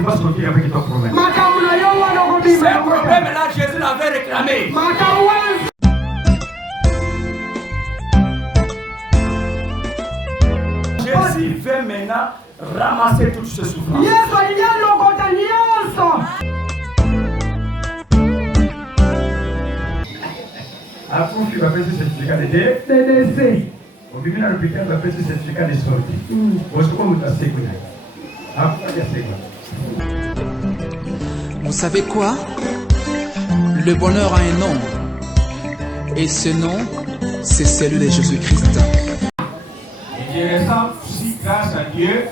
il va sortir avec ton problème. Ce problème-là, Jésus l'avait réclamé. Jésus veut maintenant ramasser toutes ces souffrances. Après, tu vas faire ce certificat de DDC. Au début, l'hôpital va faire ce certificat de sortie. Vous savez quoi? Le bonheur a un nom. Et ce nom, c'est celui de Jésus-Christ. Et je ressens aussi grâce à Dieu.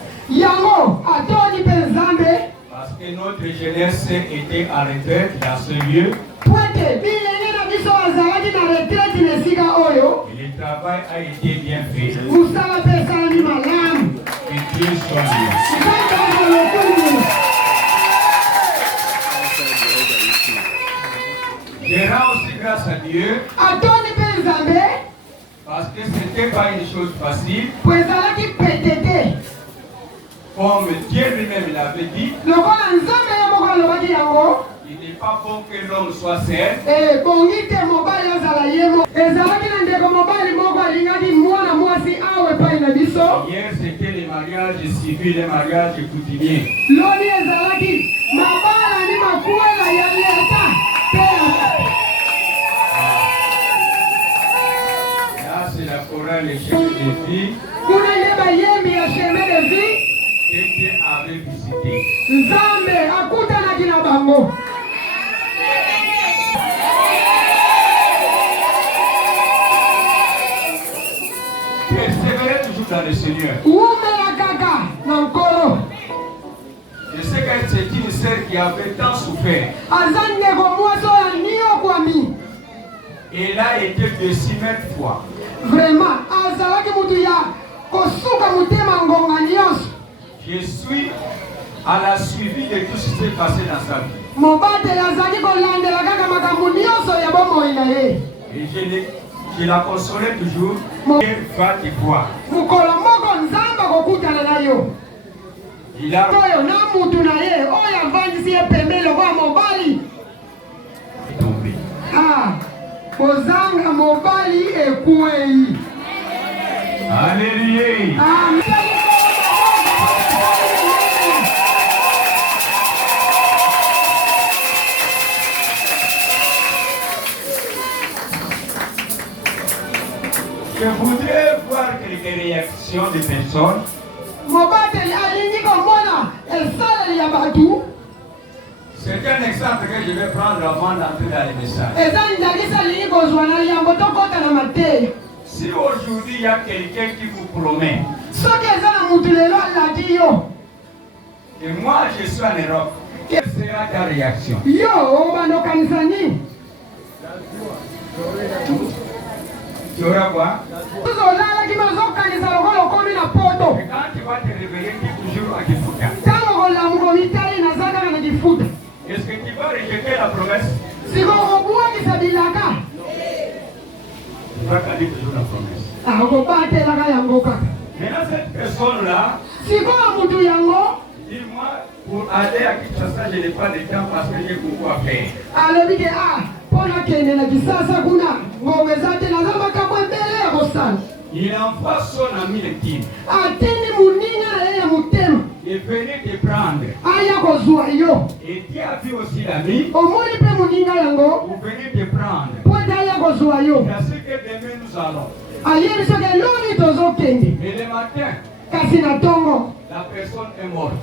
Parce que notre jeunesse était en retraite dans ce lieu. Et le travail a été bien fait. Et Dieu soit bien. Je rends aussi grâce à Dieu. Parce que ce n'était pas une chose facile. Comme Dieu lui-même l'avait dit. Il n'est pas bon que l'homme soit seul. Hier, c'était les mariages civils, les mariages coutumiers. Là, c'est la chorale Les Chemins de Vie que Dieu avait visité. Persévérez toujours dans le Seigneur. Je sais que c'est une sœur qui avait tant souffert. Elle a été de 6 mètres fois. Vraiment, je suis à la suivi de tout ce qui s'est passé dans sa vie. Et je la consolais toujours. Elle va te voir. Il a tombé. Alléluia. Je voudrais voir quelques réactions des personnes. C'est un exemple que je vais prendre avant d'entrer dans les messages. Si aujourd'hui il y a quelqu'un qui vous promet et moi je suis en Europe, quelle sera ta réaction? Tu auras quoi? Et quand tu vas te réveiller, tu es toujours à Kifuta. Est-ce que tu vas rejeter la promesse? Tu vas garder toujours la promesse. Maintenant cette personne-là, dis-moi, pour aller à Kinshasa, je n'ai pas de temps parce que j'ai beaucoup à faire. Il envoie son ami intime. Il venait te prendre. Et tu as vu aussi l'ami. Vous venez te prendre. Parce que demain nous allons. Et le matin, la personne est morte.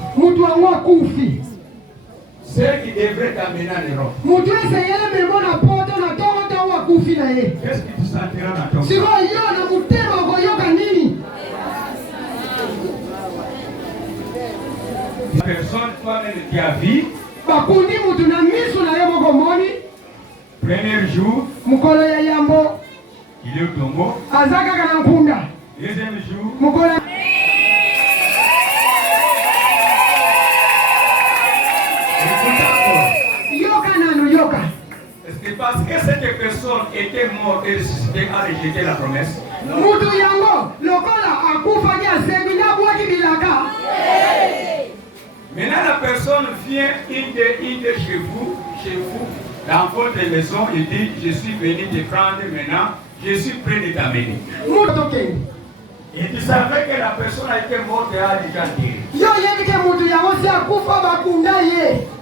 Celle qui devrait t'amener en Europe. Qu'est-ce que tu sentiras dans ton cœur? La personne, toi-même, qui a vu. Premier jour, il est au tombeau. Deuxième jour, est-ce que parce que cette personne était morte et ressuscitée a rejeté la promesse? Non. Maintenant, la personne vient, il est chez vous, dans votre maison, il dit, je suis venu te prendre maintenant, je suis prêt de t'amener. Et tu savais que la personne a été morte et a déjà tiré.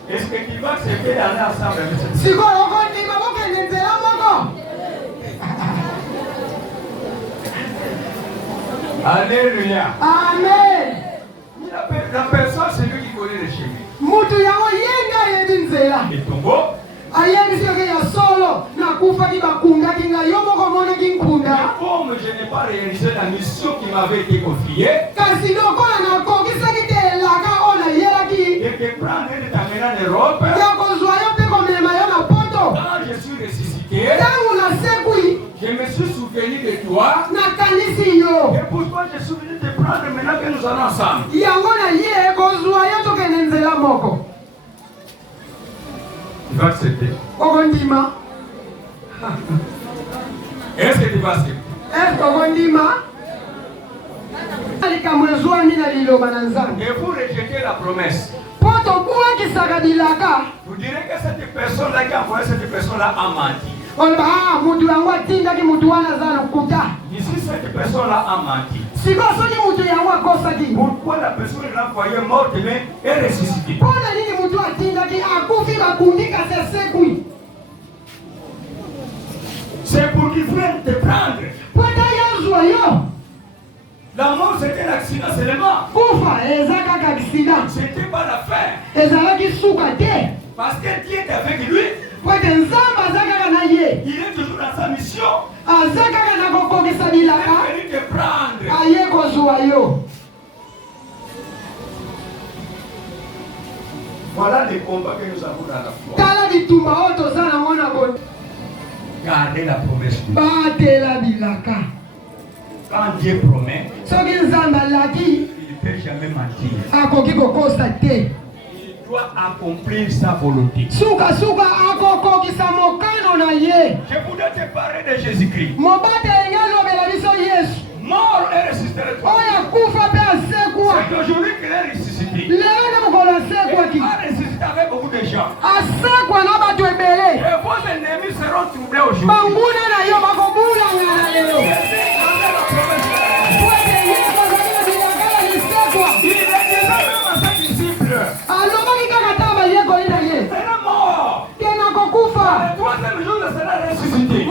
Est-ce que tu vas accepter d'aller ensemble avec cette personne? Alléluia. Amen. La personne, c'est lui qui connaît le chemin. Et ton beau? Comme je n'ai pas réalisé la mission qui m'avait été confiée, de te prendre et de t'amener en Europe, quand je suis ressuscité, je me suis souvenu de toi. Et pourquoi je suis venu te prendre maintenant que nous allons ensemble? Tu vas accepter. Est-ce que tu vas accepter? Et vous rejetez la promesse. Vous direz que cette personne-là qui a envoyé cette personne-là a menti. Ici, cette personne-là a menti. Pourquoi la personne l'a envoyée morte et est ressuscitée? C'est pour qu'il vienne te prendre. La mort, c'était un accident seulement. C'était pas la fin. Parce que Dieu est avec lui. Il est toujours dans sa mission. Il est venu te prendre. Voilà les combats que nous avons dans la foi. Gardez la promesse de Dieu. Quand Dieu promet, il ne peut jamais mentir. Il doit accomplir sa volonté. Je voudrais te parler de Jésus-Christ. Mort et ressuscité de toi. C'est aujourd'hui qu'il est ressuscité. Il a ressuscité avec beaucoup de gens. Et vos ennemis seront troublés aujourd'hui. Il est déjà même à ses disciples. C'est la mort. Le troisième jour, il sera ressuscité. Il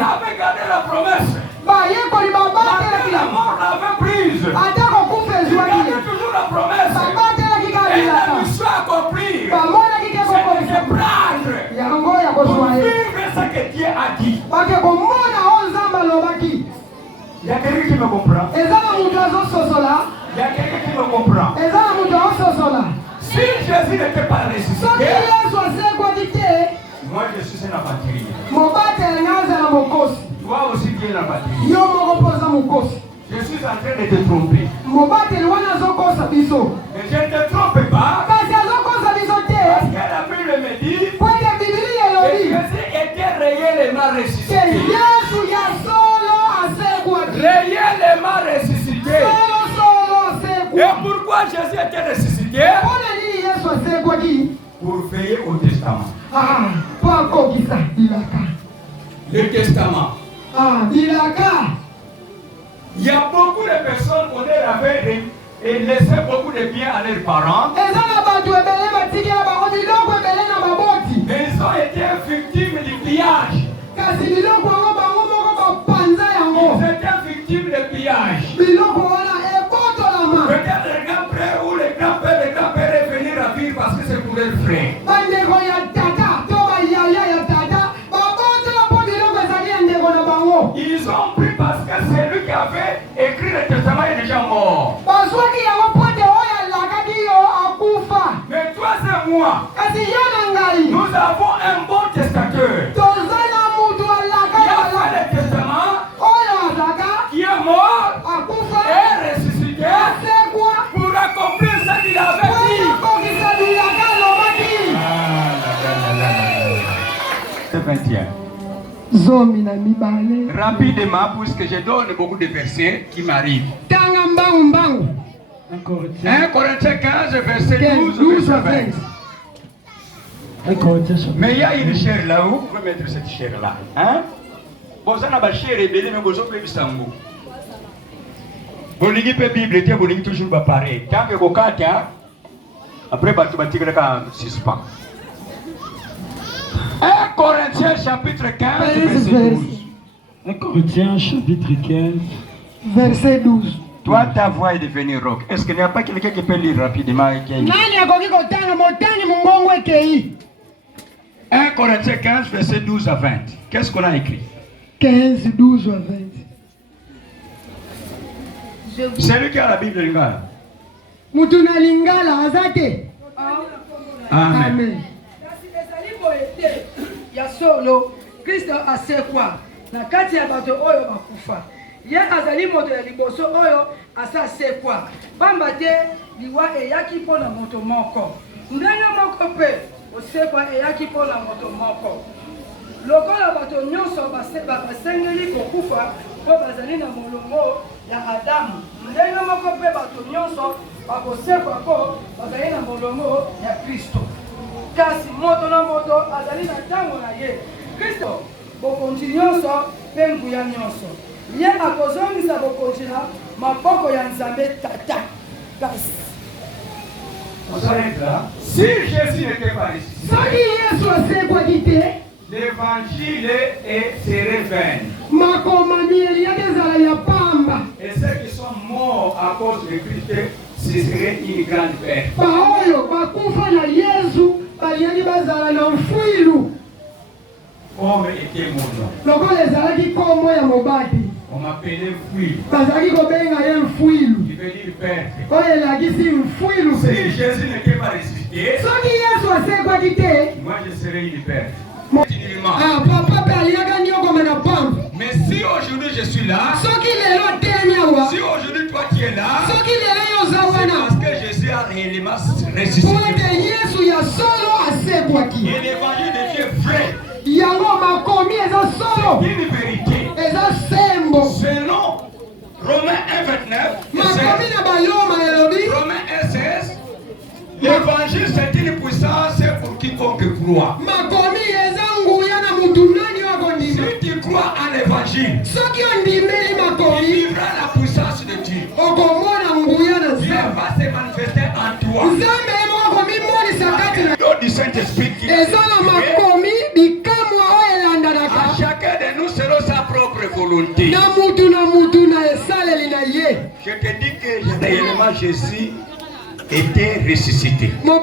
avait gardé la promesse. La mort l'avait prise. Il avait toujours la promesse. Et la mission accomplie. C'est de prendre. Pour vivre ce que Dieu a dit. Il y a quelqu'un qui me comprend. Il y a quelqu'un qui me comprend. Si Jésus n'était pas ressuscité, moi je suis un aventurier. Toi aussi tu es un aventurier. Je suis en train de te tromper. Mais je ne te trompe pas. Parce que la Bible me dit que Jésus était réellement ressuscité. Réellement ressuscité. Et pourquoi Jésus était ressuscité? Pour veiller au testament. Le testament. Il y a beaucoup de personnes qui ont laissé beaucoup de biens à leurs parents. Mais ils ont été victimes du pillage. Ils étaient victimes de pillage. Peut-être le grand-père ou le grand-père est venu à vivre parce que c'est pour leur frère. Ils ont pris parce que c'est lui qui avait écrit le testament est déjà mort. Mais toi et moi, nous avons un bon testateur. Il a fait le testament qui est mort et ressuscité pour accomplir ce qu'il avait dit. C'est 21. Rapidement, puisque je donne beaucoup de versets qui m'arrivent. 1 Corinthiens 15, verset 12 à 20. Mais il y a une chair là-haut, vous pouvez mettre cette chair-là. Hein? Bon, ça n'a pas chair et belé, mais vous avez vu ça. Vous lisez la Bible, vous lisez toujours pareil. Quand vous avez après, vous avez un suspens. 1 Corinthiens chapitre 15, verset 12. 1 Corinthiens chapitre 15, verset 12. Toi, ta voix est devenue rock. Est-ce qu'il n'y a pas quelqu'un qui peut lire rapidement? 1 Corinthiens 15, verset 12 à 20. Qu'est-ce qu'on a écrit? 15, 12 à 20. C'est lui qui a la Bible lingala. Mutuna lingala azate. Amen. Ya solo Kristo asekwa na kati ya bato oyo bakufa. Ye azali moto ya liboso oyo asasekwa. Pamba te liwa eyaki mpona moto moko. Ndenge moko pe osekwa eyaki mpona moto moko. Lokola bato nyonso basengeli kokufa po bazali na molongo ya Adamu. Ndenge moko pe bato nyonso bakosekwa po bazali na molongo ya Kristo. Kasi moto na moto azali na ntango na ye. Kristo bokonzi nyonso mpe nguya nyonso. Ye akozongisa bokonzi na maboko ya Nzambe Tata. Kasi si Jésus n'était pas ressuscité, l'évangile serait vain. Et ceux qui sont morts à cause de Christ, ce serait une grande perte. Comme était mon nom. On m'appelait Fouille. Il veut dire perte. Si Jésus n'était pas ressuscité, moi je serais une perte. Mais si aujourd'hui je suis là, si aujourd'hui toi tu es là, c'est parce que Jésus a réellement ressuscité. Et l'évangile devient vrai. C'est une vérité. Selon Romains 1, 29, Romains 1, 16, l'évangile c'est une puissance pour quiconque croit. Si tu crois à l'évangile, tu vivras la puissance de Dieu. Dieu va se manifester en toi. L'eau du Saint-Esprit qui à chacun de nous selon sa propre volonté. Je te dis que réellement Jésus était ressuscité. Il est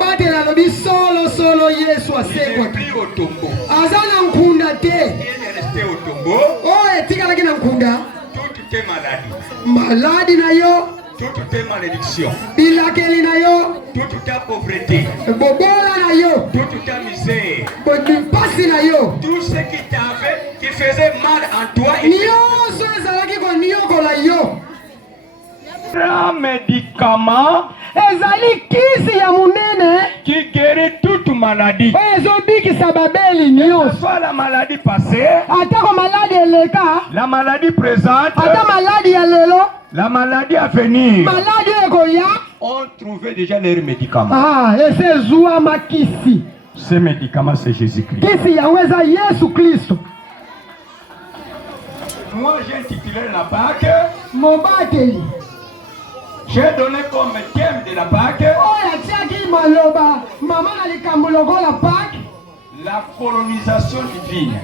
pris au tombeau. Il est resté au tombeau. Toutes tes maladies. Toutes tes malédictions. Toute ta pauvreté. Toute ta misère. Tout ce qui t'avait, qui faisait mal en toi. Un médicament qui guérit toute maladie. Que ce soit la maladie passée, la maladie présente, la maladie à venir. On trouvait déjà les médicaments. Ces médicaments, c'est Jésus-Christ. Moi, j'ai intitulé la Pâque. J'ai donné comme thème de la Pâque la colonisation divine.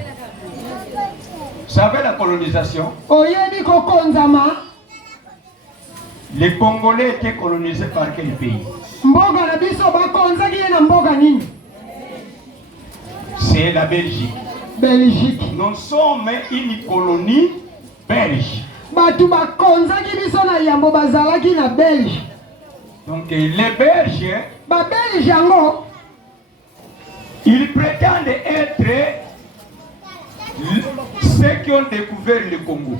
Vous savez la colonisation? Les Congolais étaient colonisés par quel pays? C'est la Belgique. Nous sommes une colonie belge. Donc les Belges, ils prétendent être ceux qui ont découvert le Congo.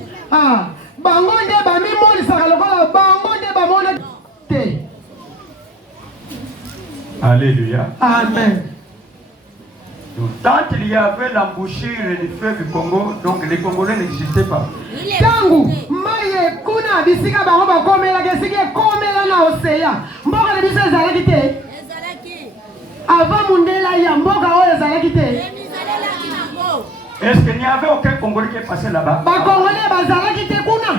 Alléluia. Amen. Tant il y avait l'embouchure du fleuve Congo, donc les Congolais n'existaient pas. Tangu maye kuna bisika bango bakomela kesike komela na oseya mboka na biso ezalaki te avant mundela ya mboka oyo ezalaki te. Est-ce qu'il n'y avait aucun Congolais qui est passé là-bas? Bakongolais bazalaki te kuna.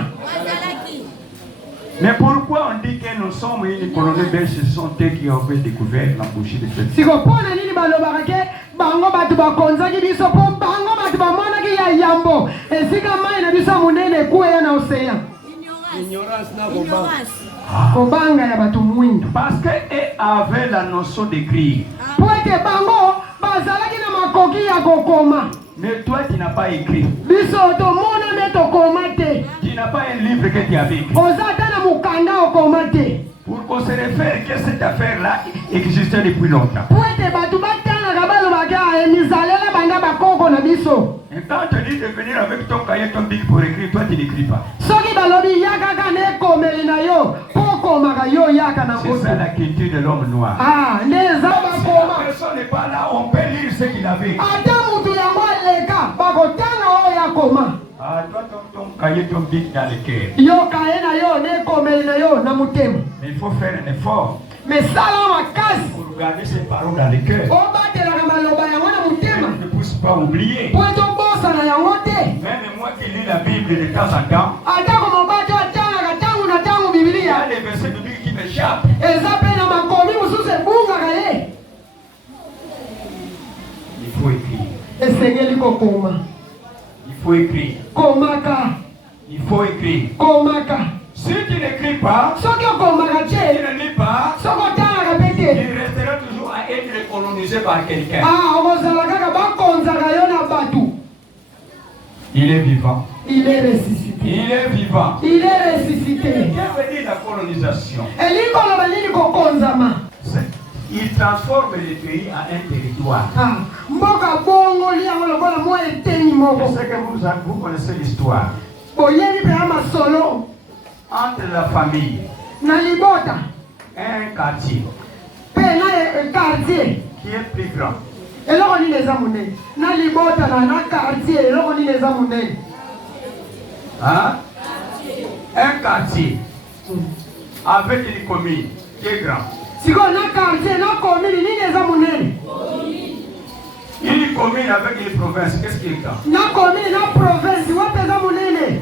Mais pourquoi on dit que nous sommes une colonie belge? Ce sont eux qui ont découvert l'embouchure du fleuve. Siko pona nini balobaka ke bango batu bakonzaki biso po bango batu bamonaki ya yambo esika mai na biso munene kuya na oseya. Ignorance na bobanga. Kobanga ya batu mwindu. Parce qu'ils avaient la notion d'écrire. Po ete bango bazalaki na makoki ya kokoma. Mais toi, tu n'as pas écrit. Biso tomona me tokoma te. Tu n'as pas un livre que tu avais écrit. Ozata na mukanda okoma te. Pour qu'on se réfère que cette affaire-là existait depuis longtemps. Po ete batu batanga balobaka emizalela banda bakoko na biso. Et quand tu dis de venir avec ton cahier, ton bic pour écrire, toi tu n'écris pas. Soki balobi yaka kane komeli na yo, poko maka yo yaka na C'est ça la culture de l'homme noir. Ah, neza Si la bakoma. personne n'est pas là, on peut lire ce qu'il avait écrit. Ata mutu yango leka, bakotanga oyo yakoma. Ah, toi ton cahier, ton bic dans le cœur. Yo kaye na yo, ne komeli na yo na mutema. Mais il faut faire un effort Mais sala makasi. pour garder ces paroles dans le cœur. Obatela maloba yango na mutema. Ne pousse pas à oublier. Po eto bosa na yango te. Même moi qui lis la Bible de temps en temps, Ata ko mobato atanga tangu na tangu il y Biblia. a des versets bibliques qui m'échappent. Eza pe na makomi mususu ebungaka ye. Il faut écrire. Esengeli kokoma. Il faut écrire. Komaka. Il faut écrire. Komaka. Si tu n'écris pas, Soki okomaka si tu te. ne lis pas, Soko tanga pe te. il restera toujours à être colonisé par quelqu'un. Ah, okozala kaka bakonzaka yo na batu. Il est vivant. Il est ressuscité. Il est vivant. Il est ressuscité. Qu'est-ce que dit la colonisation? Elikoloba nini kokonzama? Il transforme le pays en un territoire. Ah, mboka bongoli yango lokola mwa eteni Je moko. sais que vous connaissez l'histoire. Boyebi mpe ya masolo Entre la famille, na libota un quartier mpe na quartier. qui est plus grand. Eloko nini eza monene? Na libota na quartier eloko nini eza monene? Hein? Un quartier avec une commune qui est grande. Sikoyo na quartier na komini nini eza monene? Une commune avec une province, qu'est-ce qui est grand? Na komini na province wapi eza monene?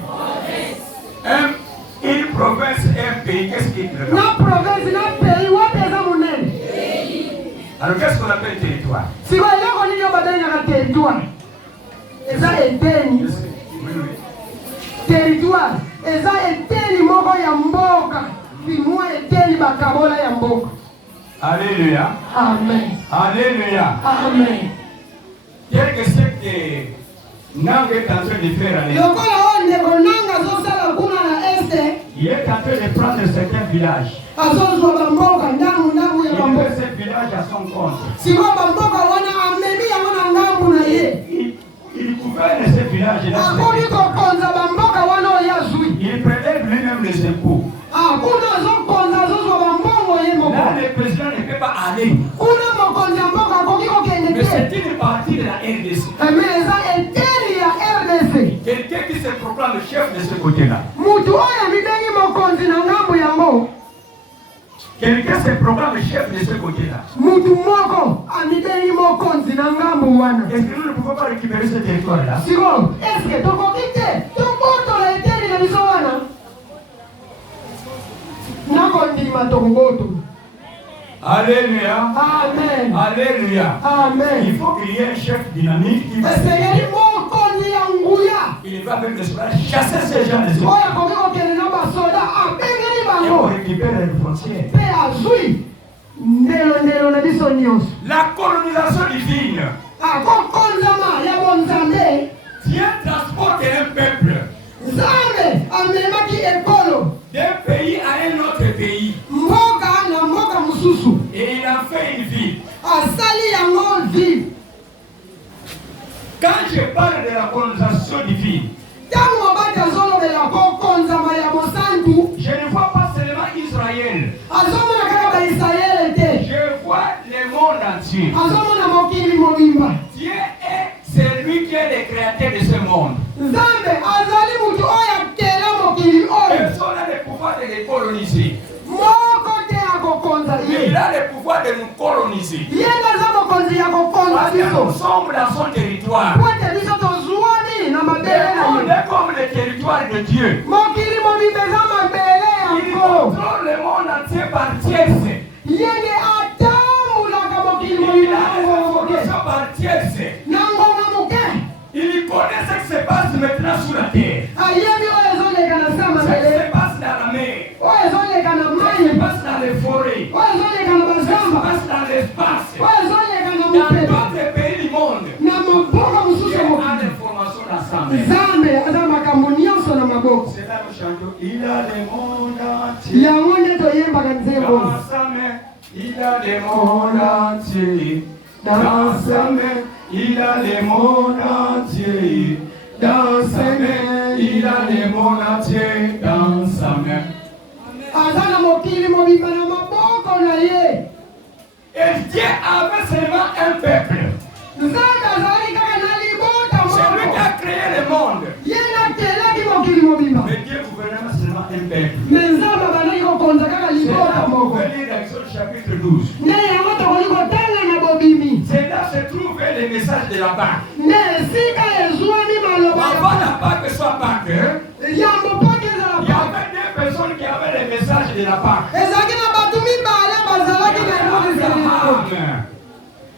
Une province et un pays, qu'est-ce qui est grand? Na province na pays wapi eza monene? Alors qu'est-ce qu'on appelle territoire? Sikoyo eloko nini yo babengaka territoire? Eza eteni. Oui, oui. Territoire eza eteni moko ya mboka. Bimwa eteni bakabola ya mboka. Alléluia. Amen. Alléluia. Amen. Qu'est-ce que Nang est en train de faire à l'est? Lokola oyo ndeko nanga azosala kuna na este. Il est en train de prendre certains villages. Azozwa bamboka ndangu ya Il bamboka. fait ces villages à son compte. Sikoyo bamboka wana amemi yango na ngambu na ye. Il gouverne ces villages. Akomi kokonza bamboka wana oyo azwi. Il prélève lui-même les impôts. Kuna azokonza azozwa bambongo ye moko. Là, le président ne peut pas aller. Kuna mokonzi ya mboka akoki kokende Mais c'est te. une partie de la RDC. Mais eza eteni ya RDC. Quelqu'un qui se proclame le chef de ce côté-là. Mutu oyo amibengi mokonzi na ngambu yango. Quelqu'un se proclame le chef de ce côté-là. Mutu moko amibengi mokonzi na ngambu wana. Est-ce que nous ne pouvons pas récupérer ce territoire-là? Sikoyo, eske tokoki te tobotola eteni na biso wana? Nakondima tokobotola. Alléluia. Amen. Alléluia. Amen. Il faut qu'il y ait un chef dynamique qui va Esengeli mokonzi ya nguya. il va avec le soldats chasser ces gens de ce Oyo akoki kokende na basoda abengeli et on bango. récupère les frontières. Mpe azwi ndelo na biso nyonso. La colonisation divine Akokonzama ya bonzambe. Dieu transporte un peuple Nzambe amemaki ekolo. d'un pays à un autre pays Mboka na mboka mosusu. et il en fait une ville. Asali yango ville. Quand je parle de la colonisation divine, Ntango mobati azolobela kokonzama ya mosantu. je ne vois pas seulement Israël, Azomona kaka baisraele te. je vois le monde entier. Azomona biso. Nous sommes dans son territoire. Pote biso tozwami na Le mabele na monde ye. est comme le territoire de Dieu. Mokili mobimba eza mabele Il yango. contrôle le monde entier par tierce. Yenge atambulaka mokili Il mobimba a des yango moke. informations par tierce. Na ngonga moke. Il connaît ce qui se passe maintenant sur la terre. Ayebi oyo ezoleka na sa Ce qui mabele. se passe dans la mer. Oyo ezoleka na Ce qui mai. se passe dans les forêts. Oyo ezoleka na Ce qui se bazamba. passe dans l'espace. Oyo ezoleka na Dans mopepe. d'autres pays du monde. Na maboko Il y mosusu a mokili. l'information dans sa main. Nzambe aza makambo nyonso na maboko. C'est là nous chantons. Il a le monde entier. Yango nde toyembaka nzembo. Dans sa main, il a le monde entier. Dans sa main, il a le monde entier. Dans sa main, il a le monde entier. Dans sa main. Aza na mokili mobimba na maboko na ye. Et Dieu avait seulement un peuple. Nzambe azalaki kaka na libota C'est lui qui moko. a créé le monde. Ye natelaki mokili mobimba. Mais Dieu gouvernait seulement un peuple. Me nzambe abandaki kokonza kaka C'est là libota qu'on moko. peut lire Exode chapitre 12. Nde yango tokoki kotanga na bobimi. C'est là se trouve le message de la Pâque. Nde esika ezwami maloba Avant ya la Pâque soit Pâque, yambo pake ezala il y pake. avait deux personnes qui avaient le message de la Pâque. Ezalaki na bato mibale bazalaki na ebongiseli.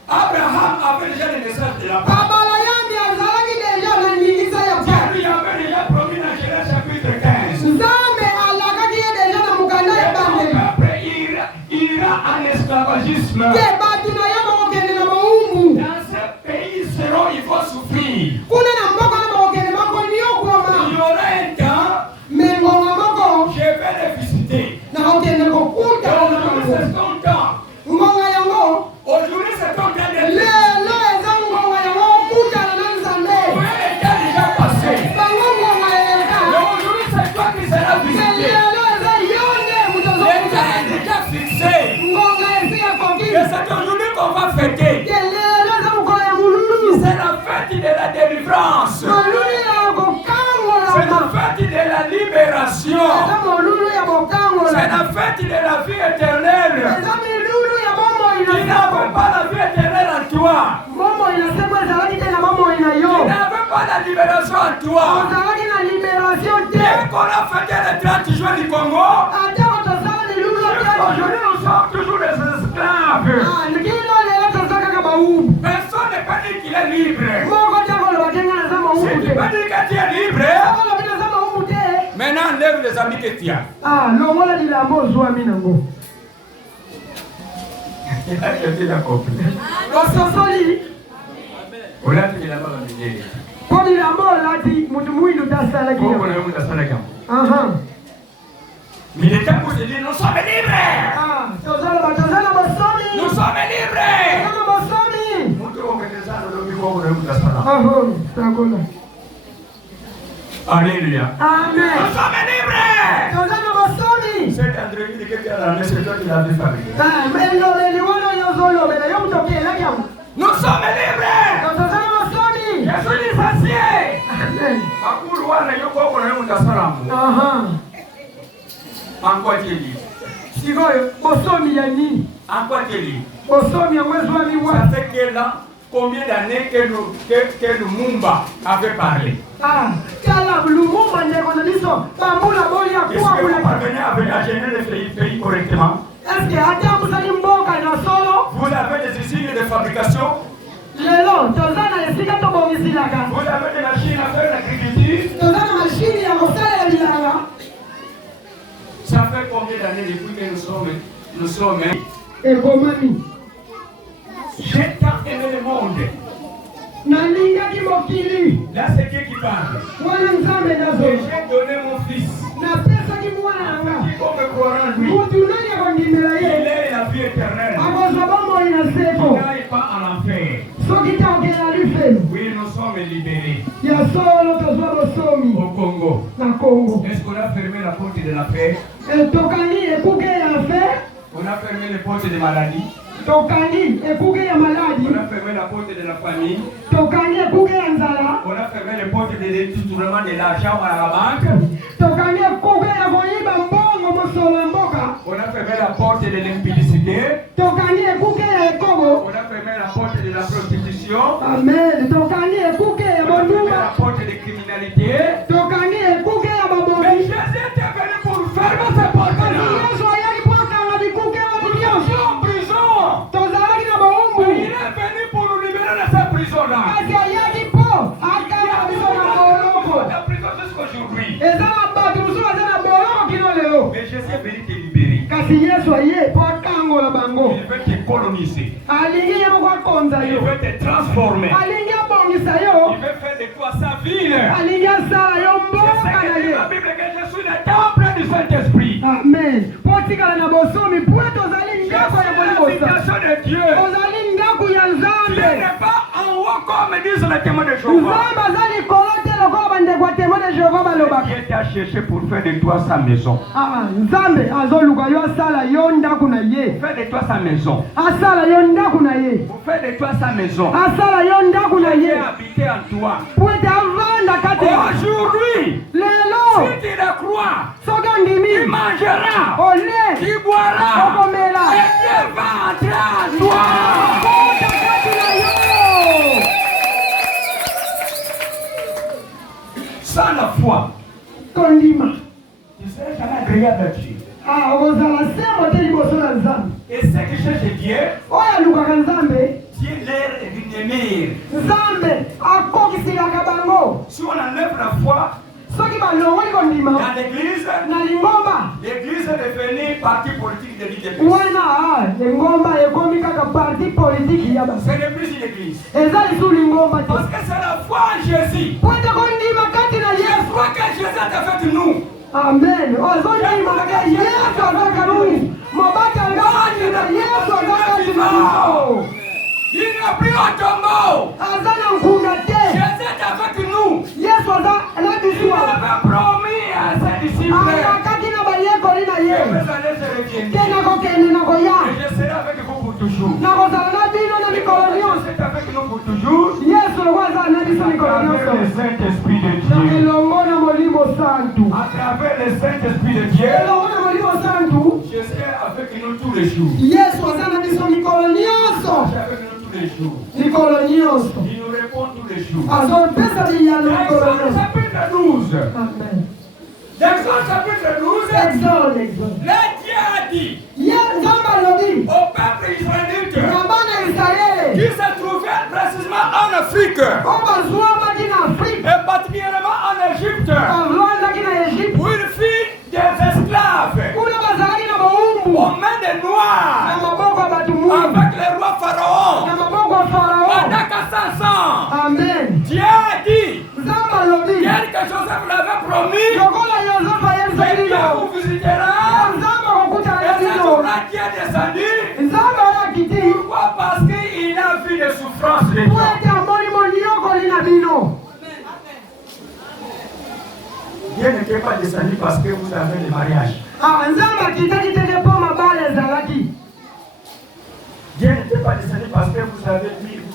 Abraham avait déjà le message de la Pâque. Babala yambi azalaki deja na ndingisa ya Dieu pake. lui avait déjà promis dans Genèse chapitre 15. Nzambe alakaki ye deja na mokanda Et ton ebandeli. peuple ira en esclavagisme. Te bato na ye bakokende na mawumbu. Dans ce pays seront, il faut souffrir. Kuna na mboka na bakokende bakoni Il y yokwama. aura un temps, Me ngonga moko je vais les visiter. nakokende kokuta Aujourd'hui, bango. c'est ton temps. Ngonga yango Aujourd'hui, c'est ton temps de lelo eza ngonga yango okutana na nzambe. Oui, le temps déjà passé. Bango ngonga Mais eleka. aujourd'hui, c'est toi qui seras Me visité. lelo eza yo nde moto Le temps est azokutana. déjà fixé. Ngonga esi yakoki. Et c'est aujourd'hui qu'on va fêter. Te lelo eza mokolo ya molulu. C'est la fête de la délivrance. Molulu ya C'est kokangolama. la fête de la libération. Eza molulu ya C'est kokangolama. la fête de la vie éternelle. Eza milulu ya bomoi Tu na n'avais pas la vie éternelle en toi. bomoi na seko ezalaki te na bomoi na Tu yo. n'avais pas la libération en toi. Ozalaki na liberation te. Dès qu'on a fêté le 30 juin du Congo, Atako tozala milulu te. aujourd'hui nous sommes toujours des esclaves. Kino lelo toza kaka bawumbu. Personne ne peut dire qu'il est libre. Moko te koloba te nga naza Si mawumbu tu te. peux dire que tu es libre, Kolobi naza mawumbu te. maintenant enlève les amis que tu as. Longola lilambo ozwami nango. Tu l'as compris. Ososoli. Olati bilamba bamijeri. Po lilambo olati mutu mwindu tasalaki Koko yango. na yo mutasala kambo. Aha. Mais le temps pour se dire, nous sommes libres. Tozala basomi. Nous sommes libres. Tozala basomi. Mutu okwendezana lobi koko na yo mutasala. Aho, takola. Alléluia. Amen. Nous sommes libres. Tozala basomi. Cet André que tu as ramené, c'est toi qui l'avais fabriqué. Elobeli wana yozolobela yo mutu okelaki yango. Nous sommes libres. Tozala basomi. Je suis licencié. Amen. Makulu wana yo koko na yo mutasala. Aha. En quoi tu es libre? Sikoyo, bosomi ya nini? En quoi tu es libre? Bosomi yango ezwami Ça wapi? fait que là, combien d'années que Lumumba avait parlé? Tala Lumumba ndeko na biso bambula boli ya Est-ce kuwa que vous kula. parvenez à gérer le pays correctement? Est-ce que hata kusali mboka na solo? Vous avez des usines de fabrication? Lelo toza na esika tobongisilaka. Vous avez des machines à faire l'agriculture? Toza na mashini ya kosalela bilanga. Ça fait combien d'années depuis que nous sommes Ekomami. J'ai tant aimé le monde. Nalingaki mokili. Là, c'est Dieu qui parle. Wana nzambe Et nazo. j'ai donné mon fils. Napesaki mwana nanga. Quiconque croira en lui, Mutu nani akondimela il ye? est la vie éternelle. Akozwa bomoi na Il seko. n'aille pas à l'enfer. Soki taokela lifelo. Oui, nous sommes libérés Ya solo tozwa bosomi. au Congo. Na Congo. Est-ce qu'on a fermé la porte de la paix? Tokani ekuke ya fe. On a fermé les portes des maladies. Tokani ekuke ya On maladi. a fermé la porte de la famille. Tokani ekuke ya nzala. On a fermé les portes de détournement de l'argent à la banque. Tokani ekuke ya koyiba mbongo mosolo ya mboka. On a fermé la porte de l'impudicité. Tokani ekuke ya ekobo. On a fermé la porte de de la prostitution. Amen. Tokangi ekuke ya On a fermé bonduma. la porte de criminalité. Tokangi ekuke ya Mais babomi. Jésus était venu pour fermer ces portes-là. Yesu ayaki kwakanga bikuke Nous babibyoso. étions en prison. Tozalaki na Mais bowumbu. il est venu pour nous libérer de cette prison-là. Kasi ayaki po akanga biso na boloko. La prison jusqu'aujourd'hui. Eza na bato mosusu aza na boloko kino lelo. Mais Jésus est venu te libérer. Kasi Yesu aye po akangola bango. Il veut te coloniser. Alingi ye moko akonza Il yo. veut te transformer. Alingi abongisa yo. Il veut faire de toi sa ville. Alingi asala yo Je mboka sais na que ye. dans la Bible que je suis le temple du Saint-Esprit. Amen. Po tikala na bosomi po tozali Je ndako ya suis kolikosa. l'habitation de Dieu. Ozali ndako ya Dieu Nzambe. n'est pas en haut comme disent les témoins de Jéhovah. Nzambe aza likolo te lokola bandeko ya témoin de Jehova balobaka. Dieu t'a cherché pour faire de toi sa maison. Nzambe azoluka yo asala yo ndako na ye. Faire de toi sa maison. Asala yo ndako na ye. Pour faire de toi sa maison. Asala yo ndako na Dieu ye. a habité en toi. Po ete avanda kati. Aujourd'hui, Lelo si tu le crois, soki tu ondimi mangeras, olie tu boiras, okomela et Dieu va entrer en toi. kota kati na yo. Sans la foi, Kondima tu serais jamais agréable à Dieu. okozala sembo te liboso na Nzambe. Et ceux qui cherchent Dieu, Oyo alukaka Nzambe, Dieu leur ennemi. Nzambe akokisilaka bango. Si on enlève la foi Soki balongoli kondima dans l'église, na lingomba l'église est devenue parti politique de l'idée. wana lingomba ekomi kaka parti politiki ya basi. Ce n'est plus une église. Eza lisu lingomba te. Parce que c'est la foi en Jésus. Po ete kondima kati na La Yesu. foi que Jésus a fait de nous. Amen. Ozondima ke Yesu azaka nuni. Mobata ngati na Yesu azaka kati na biso. Il n'a plus au tombeau. Aza na nkunda te. Jésus est avec nous. Yesu aza na Il biso. avait promis à ses disciples. Ayakaki na bayekoli na Et ye. vous allez se reviendrai. Te nakokende nakoya. Et je serai avec vous pour toujours. Nakozala na bino na mikolo nyonso. C'est avec nous pour toujours. Yesu lokwa aza na biso À mikolo travers le nyonso. Saint-Esprit de Na Dieu. elongo na molimo santu. À travers le Saint-Esprit de Dieu. Elongo na molimo santu. Je serai avec nous tous les jours. Yesu aza na biso mikolo nyonso. Je serai avec nous tous les jours. Mikolo nyonso. Il nous répond tous les jours. Azopesa liyano mikolo Exode nyonso. chapitre 12. Amen. Exode chapitre 12. Exode, exode. Le Dieu a dit Ye Nzambe alobi au peuple israélite na bana ya Israele qui se trouvait précisément en Afrique oyo bazwamaki na Afrique et particulièrement en Égypte bazwandaki na Egypte où il fit des esclaves kuna bazalaki na bowumbu aux mains des na Noirs maboko ya bato mwindu avec le roi Pharaon na maboko ya Farao. pendant 400 ans. Amen. Dieu a dit Nzambe alobi quelque chose vous l'avez promis lokola Yozefu ayebisaki que Dieu yo vous visitera Nzambe akokutana et ce bino. jour-là Dieu est descendu. Nzambe ayaki te Pourquoi? Parce qu'il a vu les souffrances des po gens. ete amoni moniokoli na bino. Dieu n'était pas descendu parce que vous avez le mariage. Nzambe akitaki teke mpo mabala ezalaki. Dieu n'était pas descendu parce que vous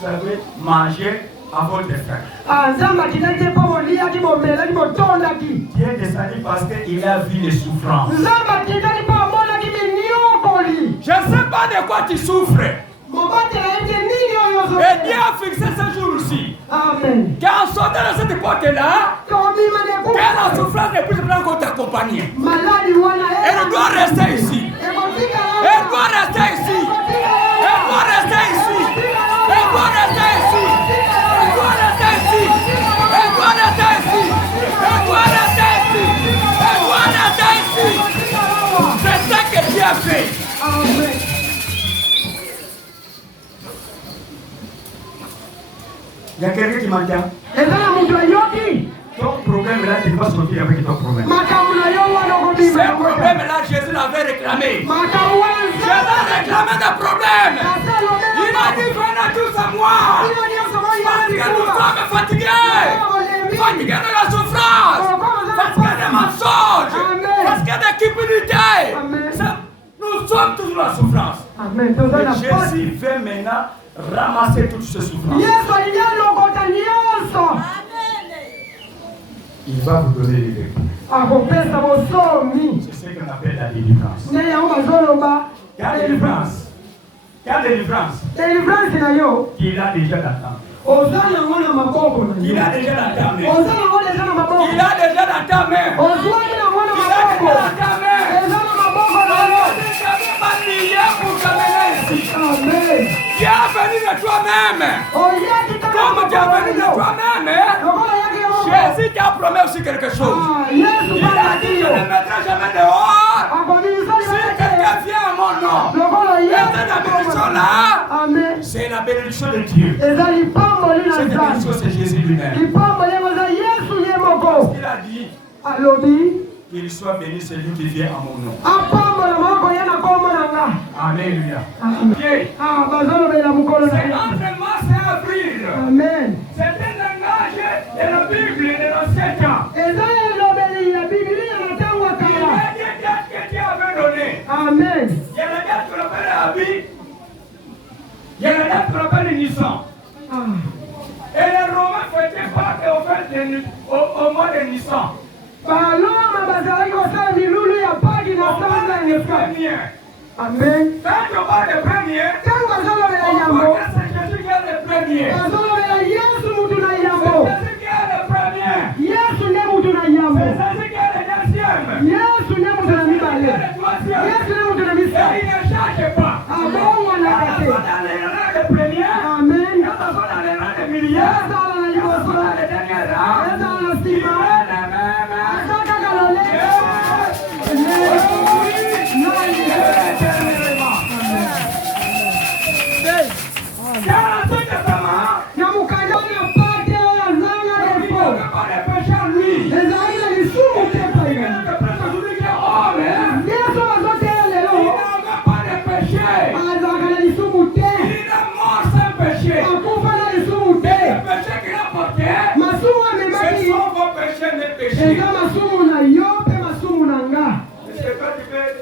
avez mangé à votre faim. Nzambe akitaki te mpo boliaki bomelaki botondaki. Dieu est descendu parce qu'il a vu les souffrances. Nzambe akitaki mpo amonaki miniokoli. Je ne sais pas de quoi tu souffres. Mobatela ete nini oyo Et ozobela. Dieu a fixé ce jour-ci. Amen. Qu'en sortant de cette porte-là, Tobima que de la souffrance ne puisse plus encore t'accompagner. maladi wana Elle doit rester ici. Elle doit rester ici. Elle doit rester ici. Elle doit rester ici. Elle doit rester ici. Elle doit rester ici. Elle doit rester ici. Elle doit rester ici. C'est ça que Dieu a fait. Amen. Il y a quelqu'un qui m'entend. Ezala mutu ayoki. Ton problème là, tu ne vas sortir avec ton problème. Makambo na yo wana Ce okobima. problème là, Jésus l'avait réclamé. Makambo wana Jésus a réclamé des problèmes. Il a dit venez tous à moi. Parce que nous sommes fatigués. Fatigués de la souffrance. Fatigués des mensonges. Fatigués des cupidité. Nous sommes toujours en souffrance. Amen. Et Tozala pasi. Jésus veut maintenant ramasser toutes ces souffrances. Yesu alingi alokota nyonso. Il va vous donner les vérités. Akopesa bosomi. C'est ce qu'on appelle la délivrance. Nde yango bazoloba. La délivrance, Il y a délivrance. Délivrance na yo. Il a déjà d'attente. Ozana ngona maboko na yo. Il a déjà d'attente. Ozana ngona déjà na maboko. Il a déjà d'attente. Ozana ngona maboko. Il a déjà d'attente. Ezana maboko na yo. Amen. Tu as venu de toi-même. Comme tu as venu de toi-même, Jésus t'a promis aussi quelque chose. Il a dit, je ne mettrai jamais dehors. Si quelqu'un vient à mon nom, et cette bénédiction-là, c'est la bénédiction de Dieu. Cette bénédiction, c'est Jésus lui-même. Il a dit qu'il soit béni celui qui vient à mon nom. Alléluia. C'est entre mars et avril. Amen. C'est un langage de la Bible de l'Ancien Temps. Il y a des dates que Dieu avait données. Amen. Il y a la date qu'on appelle Abib. Il y a la date qu'on appelle Nissan. Et les Romains fêtaient Pâques au mois de Nissan. Amen. Quand on va le premier, on voit que c'est Jésus qui est le premier. C'est Jésus qui est le premier. C'est Jésus qui est le deuxième. C'est Jésus qui est le troisième. Et il ne change pas. Quand on va dans les rangs de premier, quand on va dans les rangs de milliers, quand on va dans les derniers rangs, il est le même.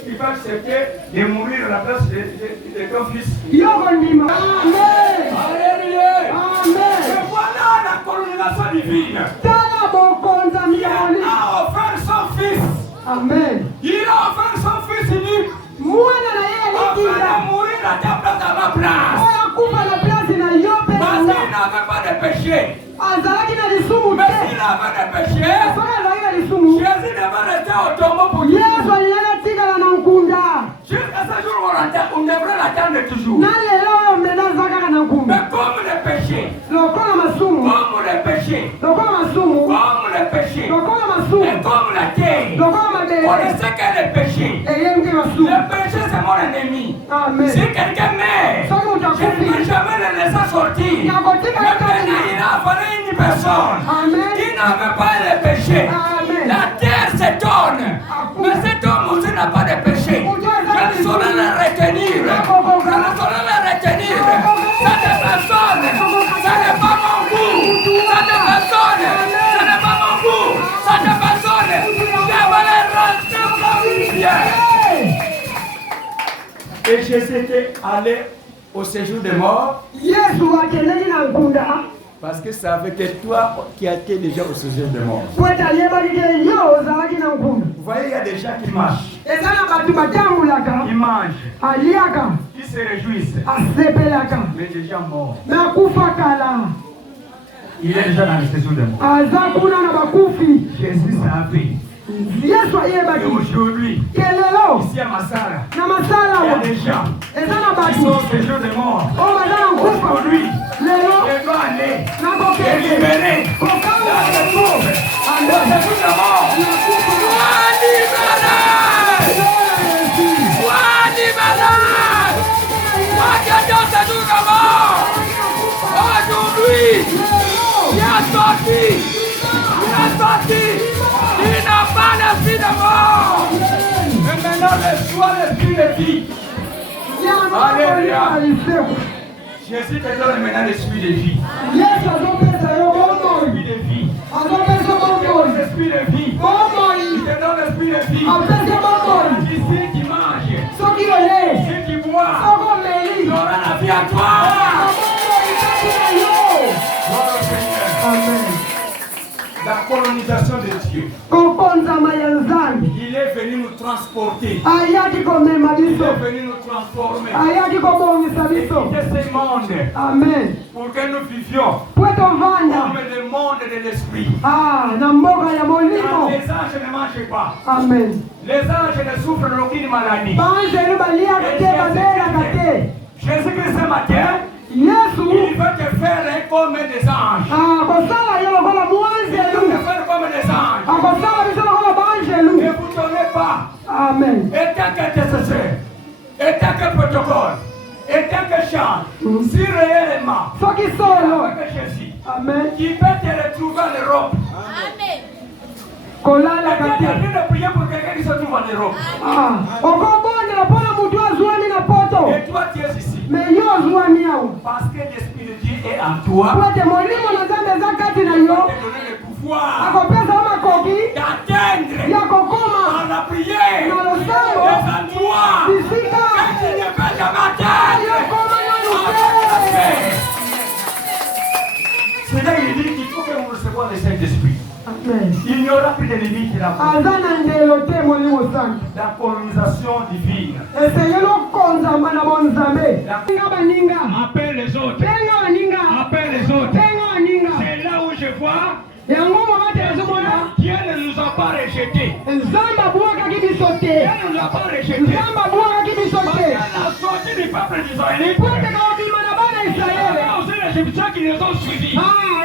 Il va accepter de mourir à la place de ton fils. Amen. Alléluia. Amen. Et voilà la colonisation divine. Il a offert son fils. Amen. Il a offert son fils unique. Afin de mourir à ta place, à ma place. Parce qu'il n'avait pas de péché. Mais s'il avait de péché, Jésus devait rester au tombeau pour toujours. Jusqu'à ce jour, on devrait l'attendre toujours. Mais comme le péché, et comme la terre, on ne sait que le péché. Le péché, c'est mon ennemi. Si quelqu'un meurt, je ne peux jamais le laisser sortir. Mais maintenant, il a fallu une personne qui n'avait pas le péché. La terre s'étonne. Mais cet homme aussi n'a pas de péché. Je ne saurais le retenir. Je ne saurais le retenir. Cette personne, ce n'est pas mon goût. Cette personne, ce n'est pas mon goût. Cette personne, je vais le rendre comme bien. Et Jésus était allé au séjour des morts. Parce que ça avait que toi qui étais déjà au séjour des morts. Vous voyez, il y a des gens qui marchent. Ils mangent. Ils se réjouissent. Mais des gens morts. Il est déjà dans le séjour des morts. Jésus savait. Et aujourd'hui, ici à Massara, il y a des gens qui sont au séjour des morts. Aujourd'hui, je dois aller et libérer dans le trouble, dans le séjour des morts. Sois libéré! Sois libéré! Toi qui es dans le séjour des morts, aujourd'hui, viens sortir! Viens sortir! Il n'a pas l'esprit de mort. Et maintenant, reçois l'esprit de vie. Alléluia. Jésus te donne maintenant l'esprit de vie. L'esprit de vie. L'esprit de vie. Il te donne l'esprit de vie. Ici qui mange, ici qui boit, il aura la vie à toi. Gloire au Seigneur. Amen. La colonisation de Dieu. Il est venu nous transporter. Il est venu nous transformer. ayaki kobongisa biso. Quitter ce monde. Amen. Pour que nous vivions Po tovanda comme le monde de l'esprit. na mboka ya molimo. Les anges ne mangent pas. Amen. Les anges ne souffrent d'aucune maladie. Banzelu baliaka te babelaka te. Jésus-Christ ce matin, Yesu il veut te faire comme des anges. akosala ye lokola Il veut te mwanzelu. faire comme des anges. Akosala biso lokola Ne banzelu. vous donnez pas. Amen. Et tant que intercesseur, et tant que protocole, et tant que chant, si réellement, Soki solo. avec Jésus, Amen. qui peut te retrouver en Europe. Amen. Kolala Et quand tu es en kate. train de prier pour quelqu'un qui se trouve en Europe, Okobondela mpona mutu azwami na poto. et toi tu es ici, Me yo ozwami awo. parce que l'Esprit de Dieu est en toi, Kwete molimo na Nzambe eza kati na il yo. va te donner le pouvoir Akopesa yo makoki d'atteindre ya kokoma dans la prière na les losambo endroits bisika que tu ne peux jamais atteindre. yokoma nanu Avec la te. paix. C'est là il dit qu'il faut que nous recevions le Saint-Esprit. Amen. Il n'y aura plus de limite là. Aza na ndelo te molimo santu. La colonisation divine. Esengeli okonzama na bonzambe. Benga baninga. Appelle les autres. Benga baninga. Appelle les autres. Benga baninga. C'est là où je vois Yango mobatela ezomona. Dieu ne nous a pas rejetés. Nzambe abwakaki biso te. Dieu ne nous a pas rejetés. Nzambe abwakaki biso Parce te. qu'elle a sorti du peuple d'Israël. Po ete kobima na bana Il y Israele. avait aussi les Égyptiens qui les ont suivis.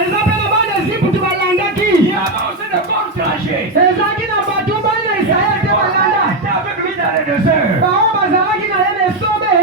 Eza mpe na bana Ezipiti Il y balandaki. avait aussi des contre-âgés. Ezalaki na bato bana Israele te balanda. Qui étaient avec lui dans le désert. Bango bazalaki na ye na esobe.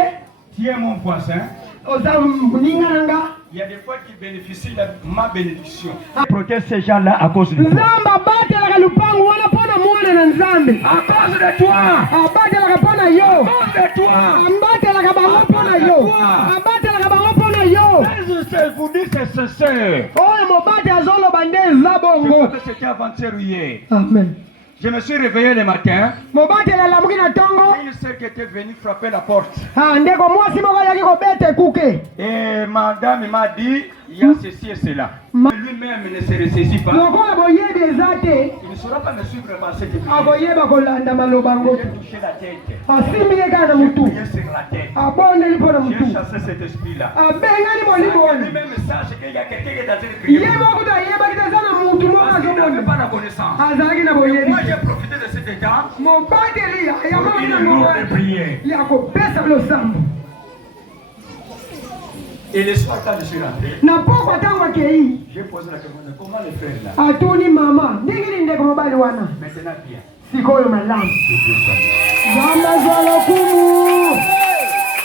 Tu es mon voisin. Oza moninga na nga. Il y a des fois qui bénéficient de ma bénédiction. Protège ces gens-là à cause de toi. Nzambe abatelaka lupango wana mpo na mwana na Nzambe. À cause de toi. Abatelaka mpo na yo. À cause de toi. Abatelaka bango mpo na yo. Abatelaka bango mpo na yo. Je vous dis, c'est sincère. Oyo mobate azoloba nde eza Je bongo. crois que c'était avant-hier ou hier. Amen. Je me suis réveillé le matin. Mobateli alamuki na ntongo. Une sœur qui était venue frapper la porte. Ndeko mwasi moko ayaki kobeta ekuke. Et madame m'a dit, il y a ceci et cela. Lui-même ne se ressaisit pas. Lokola boyebi eza te. Il ne saura pas me suivre par cette prière. Akoyeba kolanda maloba ngo. J'ai touché la tête. Asimbi ye kaka na J'ai mutu. prié sur la tête. Abondeli mpo na J'ai mutu. chassé cet esprit-là. Abengani molimo wana. Lui-même sache qu'il y a quelqu'un qui est dans cette Ye prière. moko to ayebaki te eza na mutu moko Parce qu'il n'avait azomona. pas la connaissance. Azalaki na boyebi. Moi, j'ai profité de cet état Mobateli pour ayamaki na une ngo lourde wana. prière. Ya kopesa losambo. Et le soir, quand je suis rentré, Na poko ntango akei. j'ai posé la question, comment le frère là? Atuni mama. Ndenge nini ndeko mobali wana. Maintenant, bien. Sikoyo malamu. Que Dieu soit loué. Zamba zwa lokumu.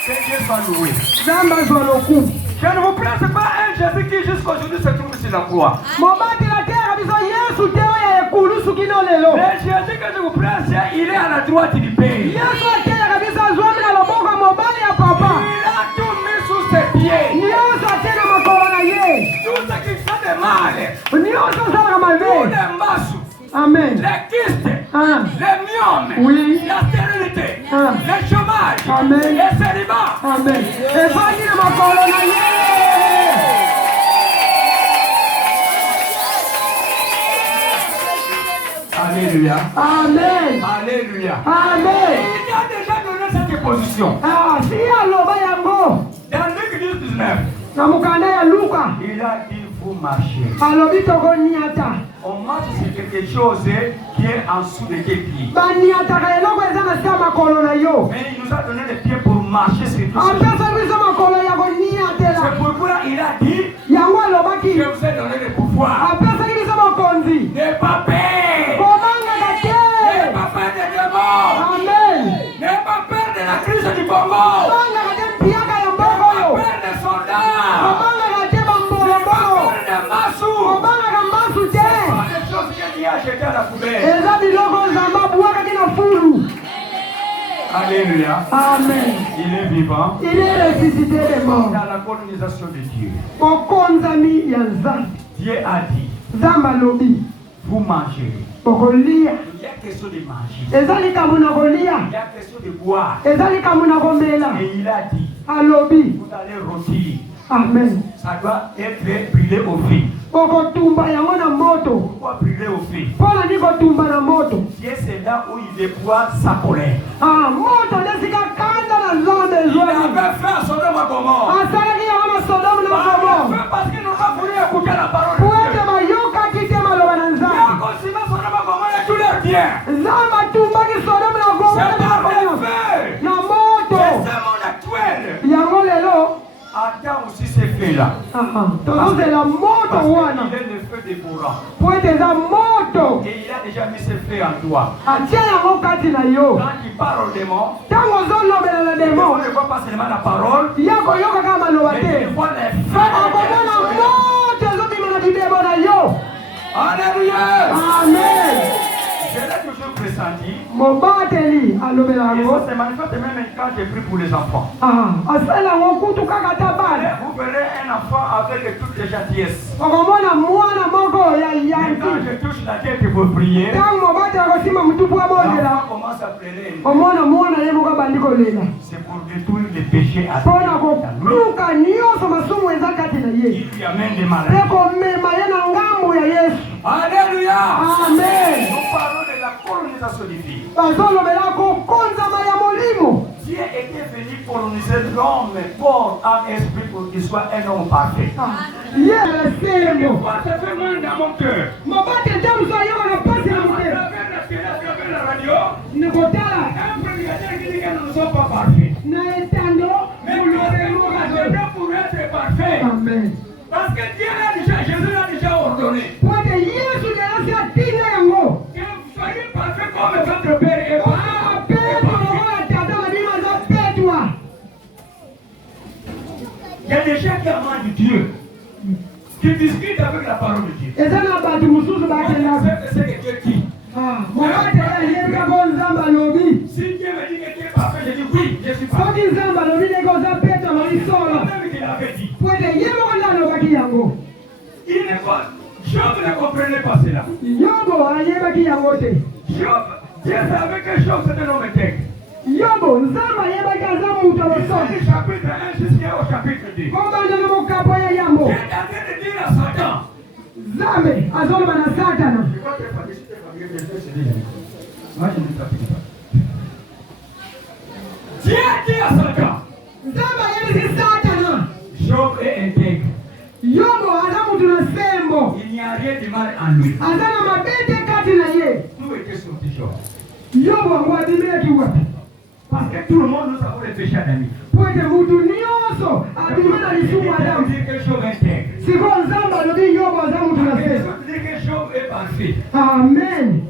Que Dieu soit loué. Zamba zwa lokumu. Je ne vous presse pas un Jésus qui jusqu'aujourd'hui se trouve sur la croix. Mobatela tera biso Yesu te oyo ekulu suki no lelo. Le Jésus que je vous presse, il est à la droite du Père. Yesu atelaka biso azwami na loboko ya mobali ya papa. Il a tout mis sous ses pieds. Nyonso ate na makolo na ye. Tout ce qui fait de mal, Nyonso osalaka tout mabe. les masses, Amen. les kystes, Ah. les myomes, Oui. la stérilité, Ah. le chômage, Amen. le célibat. Amen. Evandi na makolo na ye. Alléluia. Amen. Alléluia. Amen. Il a déjà donné cette position. Si aloba yango Dans Luc 19, na mokanda ya Luka il a dit vous marchez. alobi tokoniata. On marche sur quelque chose qui est en dessous de tes pieds. Baniataka eloko eza na se ya makolo na yo. Mais il nous a donné les pieds pour marcher sur tout ça. Apesa biso makolo ya koniatela. C'est pourquoi il a dit Yango alobaki. je vous ai donné le pouvoir. Apesaki biso mokonzi. N'aie pas peur. Kobangaka N'aie te. pas peur des démons. Amen. N'aie pas peur de la crise du Congo. Kobangaka te mpiaka ya mboko N'aie oyo. pas peur des soldats. Kobangaka te N'aie pas bambolobolo. peur des massous. Kobangaka mbasu te. Ce sont des choses que Dieu a jetées à la poubelle. Eza biloko nzambe abwakaki na fulu. Alléluia. Amen. Il est vivant. Il est ressuscité des morts. Dans la colonisation de Dieu, Okonzami ya Nzambe. Dieu a dit Nzambe alobi vous mangez. okolia. Il y a question de manger. Eza likambo na kolia. Il y a question de boire. Eza likambo na komela. Et il a dit Alobi. vous allez rôtir. Amen. Ça doit être brûlé au feu. Okotumba yango na moto. Pourquoi brûler au feu? Mpona ni kotumba na moto. Dieu c'est là où il déploie sa colère. Moto nde sika kanda na Nzambe besoin. Il avait fait à Sodome et Gomorrhe. Asalaki ya kama Sodome na Gomorrhe. Parce qu'ils n'ont pas voulu écouter la parole de Poete Dieu. mayoka kite maloba na Nzambe. Sodome et Gomorrhe et tous leurs biens. Nzambe atumbaki Sodome na Gomorrhe C'est par le feu. na moto. Et ce monde actuel. Yango lelo. Adam aussi s'est fait là. Tozozela moto wana. Il est le feu dévorant. Poete eza moto. Et il a déjà mis ses feux en toi. Atia yango kati na yo. Quand il parle au démon, Ntango ozolobela na on demo. ne voit pas seulement la parole, Yako yoka kama maloba mais te. il voit les feux. Okomona moto ezobima na bibebo na yo. Alléluia. Amen. Je l'ai toujours pressenti. Mobateli alobela Et yango. ça se manifeste même quand j'ai pris pour les enfants. Asala yango kutu kaka ta bana. Vous verrez un enfant avec toutes les gentillesses. Okomona mwana moko ya Et quand yanki. je touche la tête pour prier, Ntango mobati akosimba mutupu abondela. l'enfant commence à pleurer. omona mwana ye moko abandi kolela. C'est pour détruire les péchés à mpona lui. kokuluka nyonso masumu eza kati na ye. Il lui amène des Mpe maladies. komema ye na ngambo ya Yesu. Alléluia. Amen. Nous parlons de la colonisation des filles. bazolobela kokonzama ya molimo. Dieu était venu coloniser l'homme, corps, âme, esprit, pour qu'il soit un homme parfait. ye lesembo Pourquoi ça fait mal dans mon cœur? mobati ete mosu ayoka na pasi na motema La radio, na kotala un prédicateur qui dit que nous ne sommes pas parfaits. na etando Mais nous devons attendre pour être parfaits. amen. Parce que Dieu l'a déjà, Jésus l'a déjà ordonné. pote yesu delasi atinda yango Que vous soyez parfaits comme votre Père est mpona petwa lokola tata na bino aza petwa. Il y a des gens qui amènent Dieu, qui discutent avec la parole de Dieu. eza na bato mosusu Moi, bakendaka je sais que c'est Dieu qui. mobati ayebikako nzambe alobi Si Dieu me dit que tu es parfait, je dis oui, je suis parfait. soki nzambe alobi ndenge oza petwa lolisolo Même qu'il avait dit. pote ye moko nde alobaki yango. Il ne Job ne comprenait pas cela. yobo ayebaki yango te. Job, Dieu savait que Job c'était un homme intègre. yobo nzambe ayebaki aza moto losoki Du chapitre 1 jusqu'au chapitre 2. kobanda na mokapo ya yambo. Dieu est en train de dire à Satan. nzambe azoloba na satana. Moi, je ne t'applique pas. Dieu dit à Satan. nzambe ayebisi satana Job est intègre. yobo aza moto na sembo Il n'y a rien de mal en lui. aza na mabete kati na ye. Où était sorti Job? yobo yango abimelaki wapi? Parce que tout le monde nous avons les péchés d'ami. po ete mutu nyonso abima na lisumu Il adamu. dit que Job est intègre. sikoyo nzambe alobi yobo aza moto na Et les sembo. autres disent que Job est parfait. amen.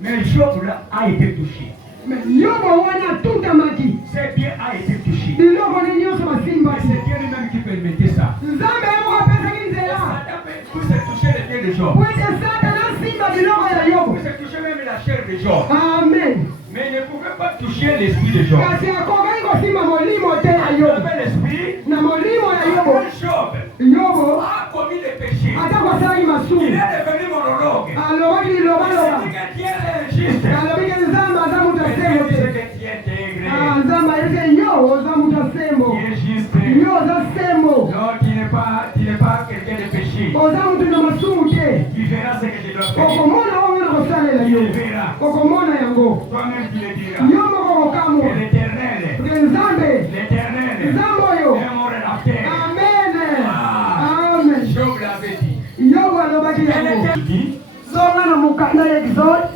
Mais Job là a été touché. yobo wana atutamaki Ses biens a été touché. biloko ne nyonso Mais basimbaki. c'est Dieu lui-même qui permettait ça. nzambe ye moko apesaki nzela Satan peut pousser toucher les biens de Job. po ete satana asimba biloko ya yobo. Pousser toucher même la chair de Job. amen. Mais il ne pouvait pas toucher l'esprit de Job. kasi akokaki kosimba molimo te ya Il yobo. avait l'esprit. na molimo ya yobo Quand Job yobo a commis des péchés, ata kosalaki il masumu est devenu monologue. alobaki Il lilobaloba s'est dit que Dieu est injuste. alobiki nzambe aza moto Mais asembo Dieu dit te. que tu es intégré. nzambe ayebiki yo oza moto asembo Tu es juste. yo oza sembo Non, tu n'es pas quelqu'un de péché. oza moto na masumu te. Tu verras ce que je dois faire. okomona oyo na kosalela Tu yo le verras. okomona yango Toi-même tu le diras. yo moko kokamwa Que l'Éternel, ke nzambe l'Éternel nzambe oyo est mon rédacteur. amen Ah. amen. Job l'avait dit. yobo alobaki yango Il dit, zonga na mokanda ya exode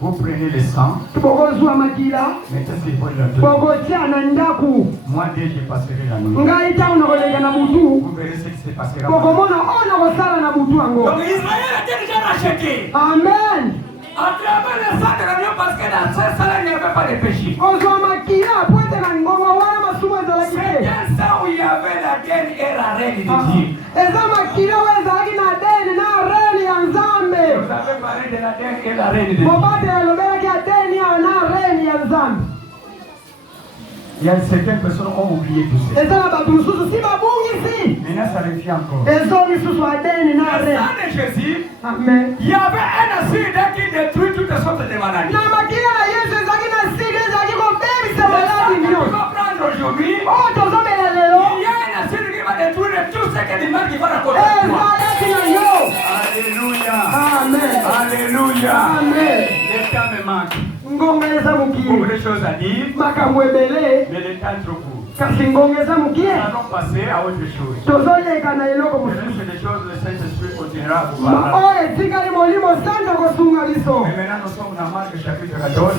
vous prenez le sang, bokozwa makila mettez sur votre langue. bokotia na ndaku Moi, dès que je passerai la nuit, ngai ntango na kolenga na butu vous verrez ce qui se passera. bokomona oyo na kosala na butu yango. Donc Israël était déjà racheté amen. à travers le sang de l'agneau parce que dans ce sang il n'y avait pas de péché. kozwa makila po ete na ngongo wana masumu ezalaki C'est te. un sang où il y avait la reine et la reine de Dieu. eza makila oyo ezalaki na deni na reni ya nzambe. Vous avez parlé de la reine et la reine de Dieu. mobate alobelaki ya deni ya na reni ya nzambe. Il y a certaines personnes qui ont oublié tout ça. eza na bato mosusu si babungisi Maintenant, ça revient encore. ezo lisusu ya deni na Le reni. sang de Jésus, amen. il y avait un acide qui détruit toutes sortes de maladies. na makila na yesu ezalaki na sida ezalaki kobebisa Le sang maladi que tu nyonso vas prendre aujourd'hui, oyo tozomela lelo il y a un acide qui va détruire tout ce que du mal qui va raconter à toi. ezalaki na yo. Alléluia. amen. Alléluia. amen. Le temps me manque. Beaucoup de choses à dire, mais le temps est trop court. Nous allons passer à autre chose. C'est des choses que le Saint-Esprit continuera à vous parler. Mais maintenant, nous sommes dans Marc chapitre 14.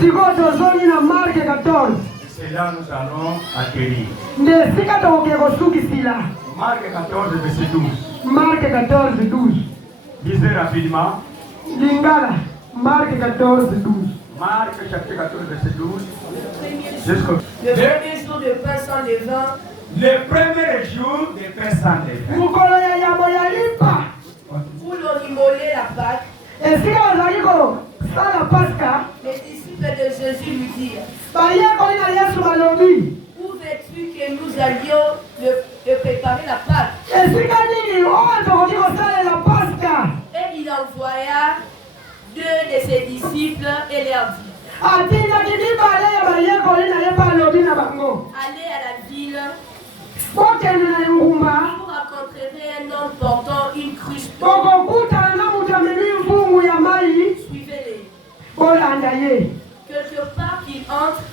C'est là que nous allons atterrir. Marc 14, verset 12. Marc 14, 12. Lisez rapidement. Lingala. Marc 14, 12. Marc chapitre 14, verset 12. Le premier jour de pain sans levain. Le premier jour de pain sans levain. Où l'on immolait la Pâque. Les disciples de Jésus lui dirent: où veux-tu que nous allions de préparer la Pâque? Et il envoya deux de ses disciples et leur dit: allez à la ville, vous rencontrerez un homme portant une cruche d'eau. Suivez-les. Quelque part qu'il entre,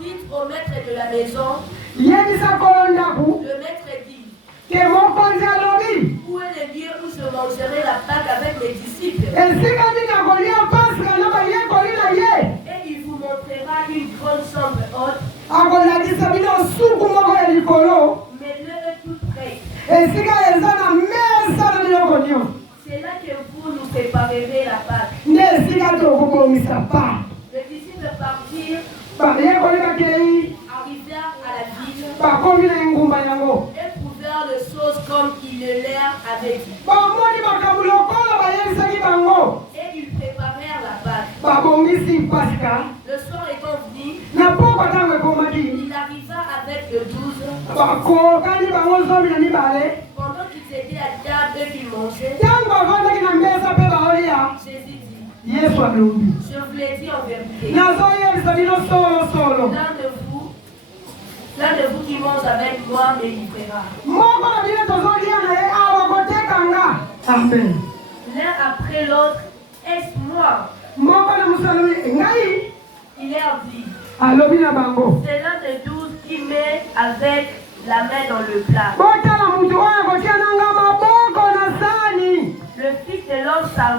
dites au maître de la maison. Le maître dit: où est le lieu où je mangerai la Pâque avec mes disciples? Et il vous montrera une grande chambre haute. Mais l'heure est toute prête. C'est là que vous nous préparerez la Pâque. Les disciples partirent, arrivèrent à la ville et trouvèrent les choses comme il le leur avait dit. Et ils préparèrent la Pâque. Le soir étant venu, il arriva avec le 12. Pendant qu'ils étaient à table et qu'ils mangeaient, Jésus dit: je vous l'ai dit en vérité, l'un de vous qui mange avec moi me livrera. Amen. L'un après l'autre, est-ce moi? Il leur dit: c'est l'un des 12 qui met avec la main dans le plat. Le Fils de l'homme s'en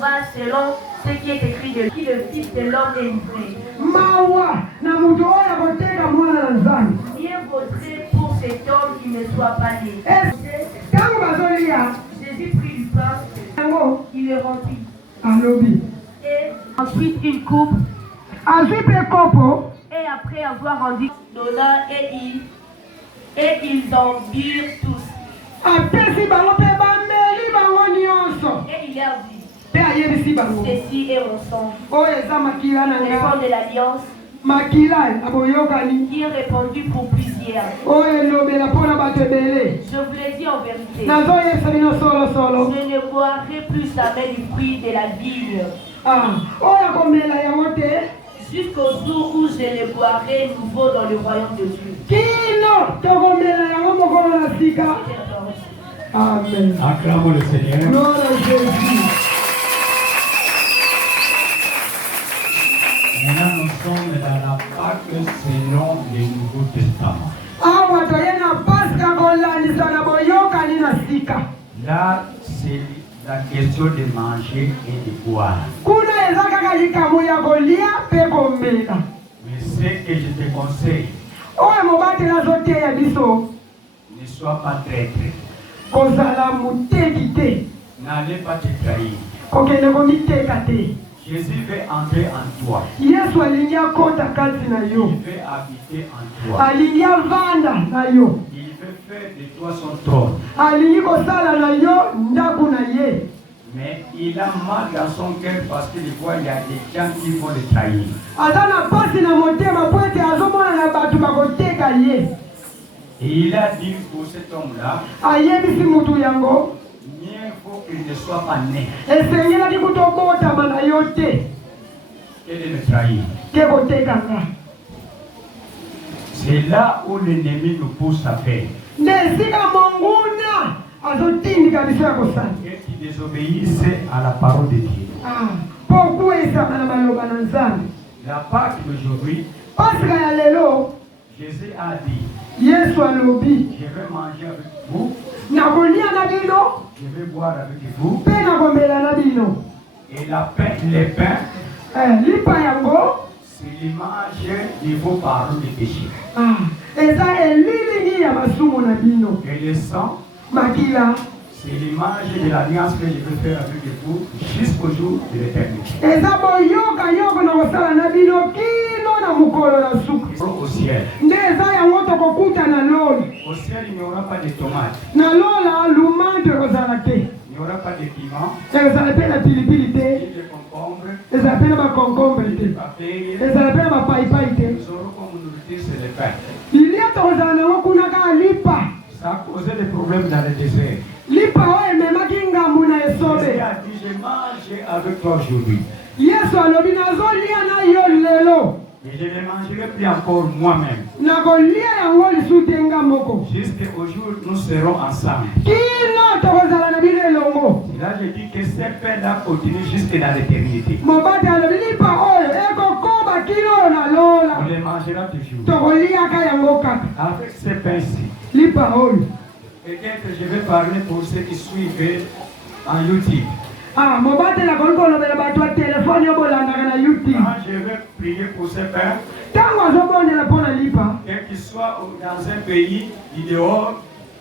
va selon ce qui est écrit de qui le Fils de l'homme est livré. Bien vaudrait pour cet homme qu'il ne soit pas né. Jésus prit du pain, il le remplit. Et ensuite une coupe. Et après avoir rendu, donna et ils en burent tous. Et il leur dit: ceci est mon sang, le sang de l'alliance, qui est répandu pour plusieurs. Je vous l'ai dit en vérité, je ne boirai plus jamais du fruit de la vigne, jusqu'au jour où je le boirai nouveau dans le royaume de Dieu. Amen. Acclamons le Seigneur. Gloire à Jésus. Maintenant, nous sommes dans la Pâque selon le Nouveau Testament. Là, c'est la question de manger et de boire. Mais ce que je te conseille, ne sois pas traître. N'allez pas te trahir. Jésus veut entrer en toi. Il veut habiter en toi. Il veut faire de toi son trône. Mais il a mal dans son cœur parce qu'il voit qu'il y a des gens qui vont le trahir. Et il a dit pour cet homme-là, mieux vaut qu'il ne soit pas né que de me trahir. C'est là où l'ennemi nous pousse à faire. Et qui désobéissent à la parole de Dieu. Pourquoi ça m'a maloba na nzambe? La Pâque d'aujourd'hui, Parce que ya lelo Jésus a dit, Yesu alobi je vais manger avec vous, nakolia na bino je vais boire avec vous, mpe nakomela na bino. et les pains, Lipa yango c'est l'image de vos parents de péché. eza elilingi ya masumu na bino. Et le sang, Makila c'est l'image de l'alliance que je vais faire avec vous jusqu'au jour de l'éternité. eza boyoka yoko na kosala na bino kino na mokolo na suka. Au ciel. Nde eza yango tokokuta na loli. Au ciel, il n'y aura pas de tomates, Na lola lumande kozala te. il n'y aura pas de piment, Ezala pe na pilipili te. ni de concombre, Ezala pe na bakonkombre ni de te. papier. Ezala pe na bapaipai te. Nous aurons comme nourriture, c'est le pain. Lilia tokozala nango kuna kaka lipa. Ça a causé des problèmes dans le désert. Lipa oyo ememaki ngambu na Jésus esobe. a dit, je mange avec toi aujourd'hui. Yesu alobi nazolia na yo lelo. Et je ne mangerai plus encore moi-même. Nakolia yango lisusu te nga moko. Jusqu'au jour où nous serons ensemble. Kino tokozala na bino elongo. Et là, je dis que ces pains-là continuent jusque dans l'éternité. Mobati alobi lipa oyo ekokoba kino oyo na lola. On les mangera toujours. Tokoliaka yango kaka. Avec ces pains-ci. Lipa oyo. Peut-être je vais parler pour ceux qui suivent en YouTube. Mobati nakoki kolobela bato ya telefone oyo bolandaka na YouTube. Quand je vais prier pour ces pains, Ntango azobondela mpo na lipa. quel qu'il soit dans un pays du dehors,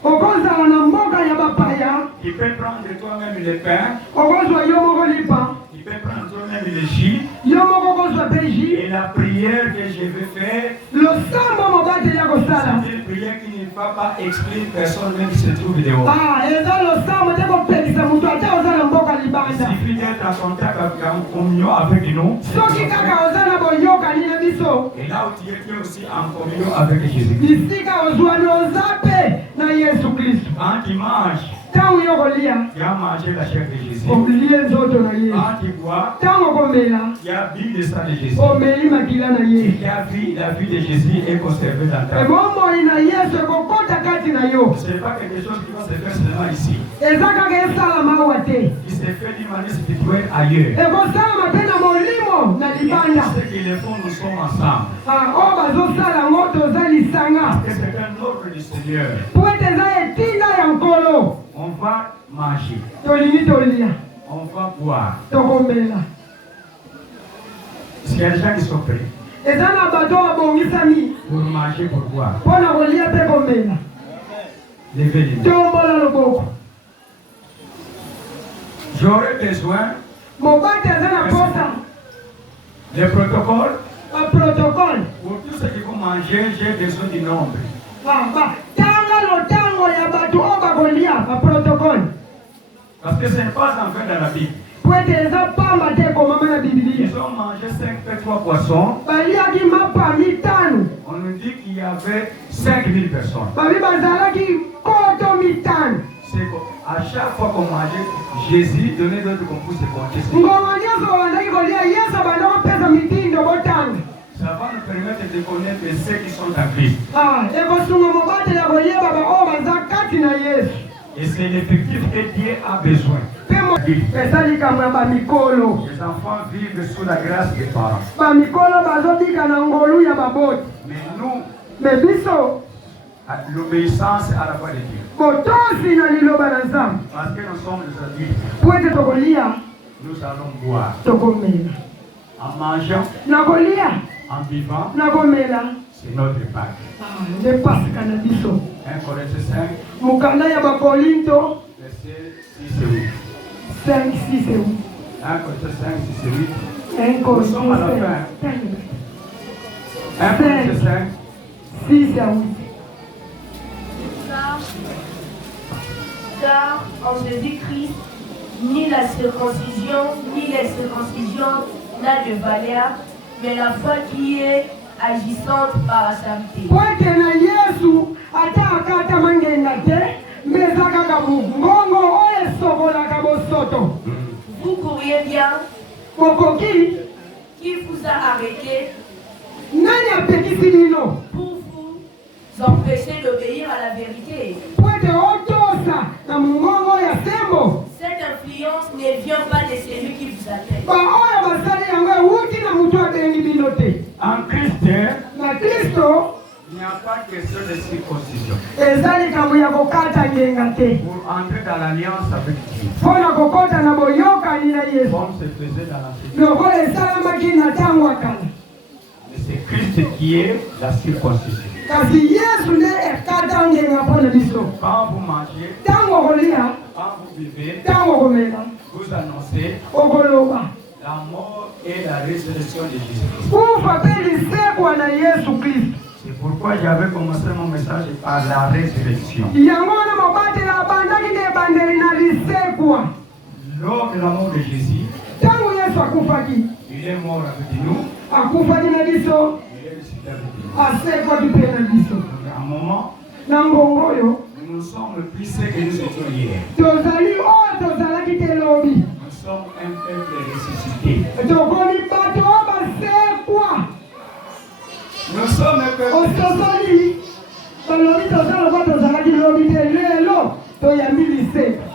Okozala na mboka ya bapaya. tu peux prendre toi-même les pains, Okozwa yo moko lipa. tu peux prendre toi-même le jus. Yo moko okozwa pe jus. Et la prière que je vais faire, Losambo mobati ya kosala. c'est une prière qui ne va pas exclure personne même qui se trouve dehors. Eza losambo te kopekisa moto ate oza na mboka Il libanda. suffit d'être en contact en communion avec nous. Soki kaka oza na boyokani na biso. Et là où tu es aussi en communion avec Jésus. Bisika ozwani oza pe na Yesu Kristo. Quand tu manges, Ntango yo kolia, tu as mangé la chair de Jésus. olie nzoto na Yesu. Quand tu bois, Ntango komela, tu as bu le sang de Jésus. omeli makila na Yesu. Tu as vu la vie de Jésus est conservée dans ta vie. Bomoi na Yesu ekokota kati na yo. Ce n'est pas quelque chose qui va se faire seulement ici. Eza kaka esalama awa te. Il se fait d'une manière spirituelle ailleurs. Ekosalama pe na molimo na Et libanda. tous ceux qui le font, nous sommes ensemble. Oyo bazosala ngo toza lisanga. Et c'est un ordre du Seigneur. Po ete eza etinda ya nkolo. On va manger. Tolingi tolia. On va boire. Tokomela. Est-ce qu'il y a des gens qui sont prêts Eza na bato babongisami. pour manger, pour boire? Mpo na kolia mpe komela. Levez les mains. Tombola loboko. J'aurais besoin Mobati aza na posa. des protocoles. Baprotokole. Pour tous ceux qui vont manger, j'ai besoin du nombre. Tanga lotango ya bato oyo bakolia. Baprotokole. Parce que ce n'est pas en fait dans la Bible. Po ete eza pamba te ekomama na Biblia. Ils ont mangé 5 pains, 3 poissons. Baliaki mapa mitano. On nous dit qu'il y avait 5000 personnes. Babi bazalaki koto mitano. C'est qu'à chaque fois qu'on mangeait, Jésus donnait d'autres qu'on puisse compter. Ngoma nyonso bandaki kolia Yesu abanda kopesa mitindo botanga. Ça va nous permettre de connaître ceux qui sont en Christ. Ekosunga mobatela koyeba baoyo baza kati na Yesu. Et c'est l'effectif que Dieu a besoin. Eza likambo ya bamikolo. Les enfants vivent sous la grâce des parents. Bamikolo bazobika na ngolu ya baboti. Mais nous, Me biso l'obéissance à la voix de Dieu. botosi na liloba na Nzambe. Parce que nous sommes des adultes, Po ete tokolia nous allons boire. tokomela. En mangeant, Nakolia en vivant, nakomela. c'est notre Pâque. Nde pasika na biso. 1 Corinthiens 5, Mokanda ya bakolinto versets 6 et 8. 5, 6 et 8. 1 Corinthiens 5, 6 et 8. 1 Corinthiens 5, 1 Corinthiens 5, 6 à 8. Car en Jésus-Christ, ni la circoncision, ni l'incirconcision n'a de valeur, mais la foi qui est agissante par la sainteté. Po ete na Yesu ata akata mangenga te meza kaka mongongo oyo esokolaka bosoto. Vous courriez bien, Mokoki qui vous a arrêté nani apekisi bino pour vous empêcher d'obéir à la vérité. po ete otosa na mongongo ya sembo. Cette influence ne vient pas de celui qui vous attend. Baoyo question de circoncision. eza likambo ya kokata ngenga te Pour entrer dans l'alliance avec Dieu. mpona kokota na boyokani na yesu Comme se faisait dans l'Ancien. lokola esalamaki na ntango ya kala Mais c'est Christ qui est la circoncision. kasi yesu nde ekata ngenga mpona biso Quand vous mangez, ntango okolia quand vous vivez, ntango okomela vous annoncez okoloba la mort et la résurrection de Jésus-Christ. kufa mpe lisekwa na yesu kristu C'est pourquoi j'avais commencé mon message par la résurrection. yango wana mobatela abandaki nde ebandeli na lisekwa Lors de la mort de Jésus, ntango yesu akufaki il est mort avec nous, akufaki na biso il est ressuscité avec nous. asekwaki mpe na biso Donc, à un moment, na ngongo oyo nous ne sommes plus ce que nous étions hier. tozali oyo tozalaki te lobi Nous sommes un peuple ressuscité. tokomi bato oyo basekwa Nous sommes un peuple ososoli balobi tozala kwa tozalaki lobi te lelo toyambi lisekwa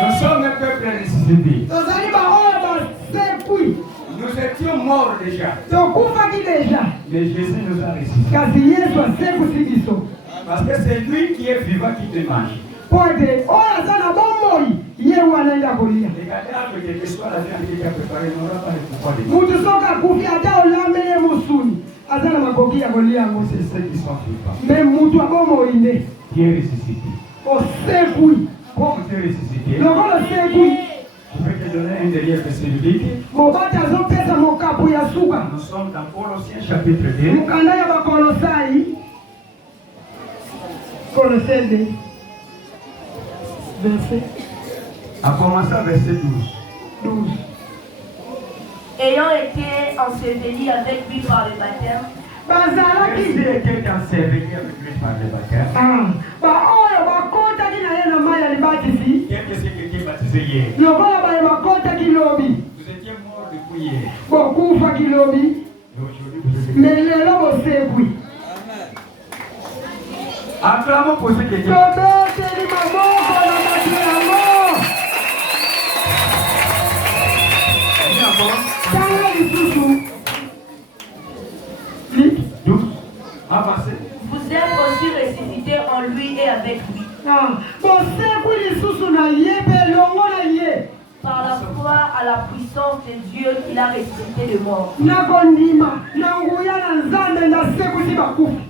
Nous sommes un peuple ressuscité. tozali baoyo basekwi Nous étions morts déjà. tokufaki deja Mais Jésus nous a ressuscités. kasi yesu asekusi biso Parce que c'est lui qui est vivant qui te mange. po ete oyo aza na bomoi ye wana nde akolia Regardez avec quel que soit la viande qu'il a préparée, n'aura pas le pouvoir de Dieu. mutu soki akufi ata olambe ye mosuni aza na makoki ya kolia yango C'est te ceux qui sont vivants. me mutu abomoi nde Qui est ressuscité. osekwi Comme tu es ressuscité, lokola osekwi je vais te donner un derrière verset biblique. mobati azopesa mokapu ya suka Nous sommes dans Colossiens chapitre 2. mokanda ya bakolosai kolosai 2 verset À commencer à verset 12. 12 Ayant été ensevelis avec lui par le baptême, bazalaki Jésus était enseveli avec lui par le baptême. baoyo bakotaki na ye na mai ya libatisi Qu'est-ce que tu es baptisé hier? lokola baye bakotaki lobi Vous étiez mort depuis hier. bokufaki lobi Et aujourd'hui, vous êtes me lelo bosekwi Acclamons pour ceux qui étaient. tobeteli maboko na bato yango tanga lisusu 12. Avancez. vous êtes aussi ressuscités en lui et avec lui, bosekwi lisusu na ye mpe elongo na ye par la foi à la puissance de Dieu qui l'a ressuscité de mort. na kondima na nguya na nzambe ndasekwisi bakufi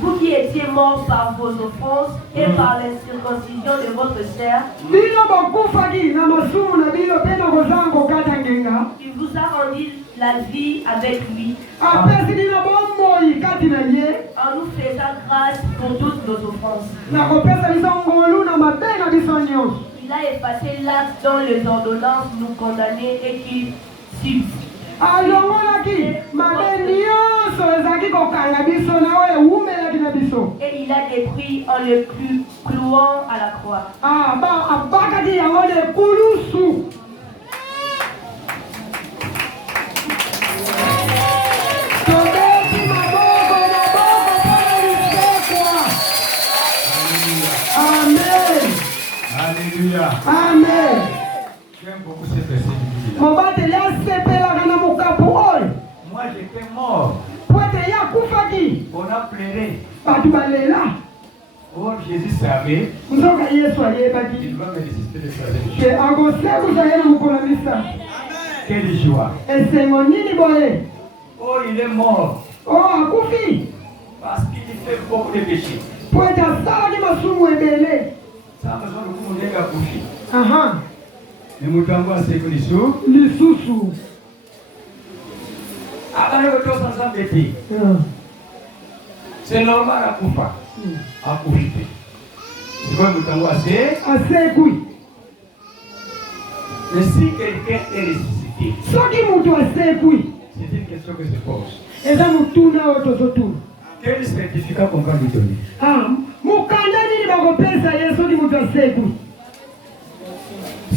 Vous qui étiez morts par vos offenses et par l'incirconcision de votre chair, bino bokufaki na masumu na bino mpe na kozanga kokata ngenga il vous a rendu la vie avec lui, apesi bino bomoi kati na ye en nous faisant grâce pour toutes nos offenses. na kopesa biso ngolu na mabe na biso nyonso Il a effacé l'acte dont les ordonnances nous condamnaient et qui subsiste. alongolaki mabe nyonso ezalaki kokanga biso na oyo ewumelaki na biso Et il a détruit en le clouant à la croix. abakaki yango na ekulusu tobeti maboko mpona lisekwa amen Alléluia. amen J'aime beaucoup ce verset biblique. mobateli asepelaka na mokapu oyo Moi, j'étais mort. po ete ye akufaki On a pleuré. bato balela Or, Jésus savait nzoka yesu ayebaki qu'il va me résister de sa ke akosekusa ye na mokolo ya misa Quelle joie. esengo nini boye Oh, il est mort. o akufi Parce qu'il fait beaucoup de péchés. po ete asalaki masumu ebele Ça a besoin de vous donner à coucher. aha Mais mon tango a sécu les sous. lisusu Avant de retour sans embêter. C'est normal à couper. À coucher. C'est quoi mon tango a sécu? asekwi Mais si quelqu'un est ressuscité, soki moto asekwi c'est une question que je pose. eza motuna oyo tozotuna Quel certificat qu'on va lui donner? mokanda nini bakopesa ye soki moto asekwi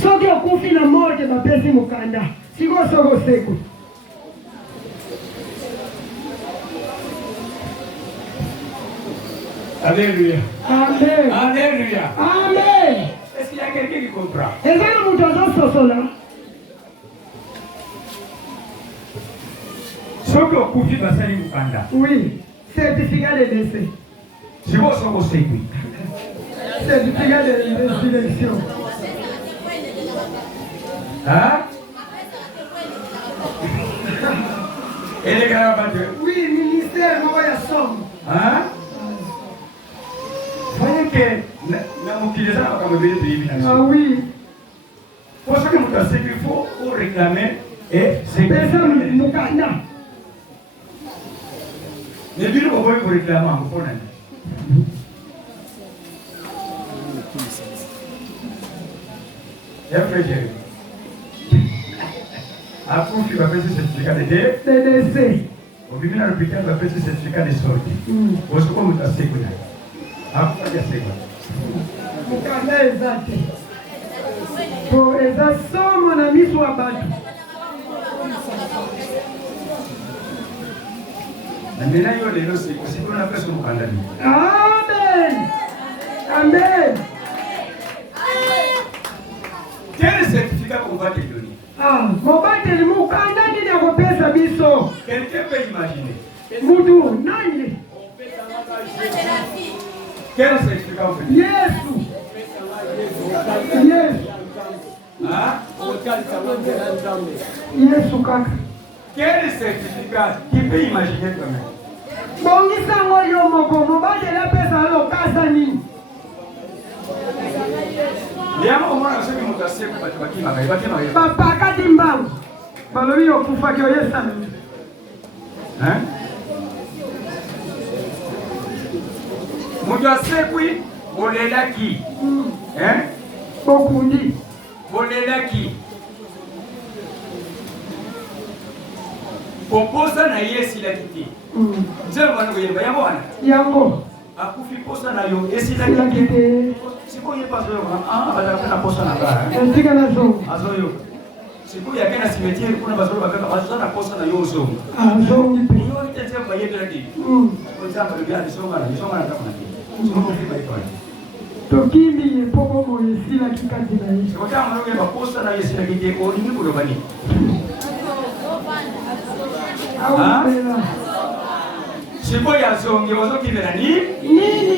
soki okufi na morte bapesi mokanda sikoyo soki osekwi Alléluia. amen Alléluia. amen Est-ce qu'il y a quelqu'un qui comprend? eza na moto azososola Soko kufi basali mukanda. Oui, certificat de décès. Si vous soko segui. Certificat de résurrection. Hein? Et les gars, oui, ministère, moi, il y a somme. Hein? Voyez que ah oui. Pour ce que vous avez il faut réclamer et c'est personne nous gagne. Mais du coup, vous réclamer en prenant. Après, tu vas faire ce certificat de décès. Au début, l'hôpital va faire ce certificat de sortie. Vous savez comment vous avez fait? Après, il y a ce pour les assauts, mon ami, soit battu. Maintenant, il y a aussi qu'on a fait son calendrier. Amen. Amen. Quel certificat qu'on va te donner? Ah, mon bâtiment, le mukanda qui n'a pas payé sa biso. Quelqu'un peut imaginer. Moudou, nani. Quel certificat on fait? Yes. Yes. Hein? Yes, kaka. Quel certificat qui peut imaginer quand même? Bongisa ngoyo moko, mon bâtiment pesa lo kasani. Papa Katimbang. Balobi okufa kyo yesana. Hein? Moto asekwi bolelaki. Hein? Bokundi. Bolelaki. Poposa na yesi la kiti. Nzelo bana kuyemba yango wana. Yango. Akufi posa na yo esi la kiti. Sipo ye paso yo bala posa na ba. Ntika na zo. Azo yo. Sipo ya kana cimetière kuna baso bakaka baso na posa na yo zo. Azo ngipe. Yo nitenze kwa yetu la kiti. Kwa nzamba bia nisonga na kama kiti. Sipo kipa iko. Tokili poko mo yesi la kikati na yesi. Sipo kama ndio ba posa na yesi la kiti ko ni ko bani. Ah? Sipo ya zonge wazo kibera ni? Nini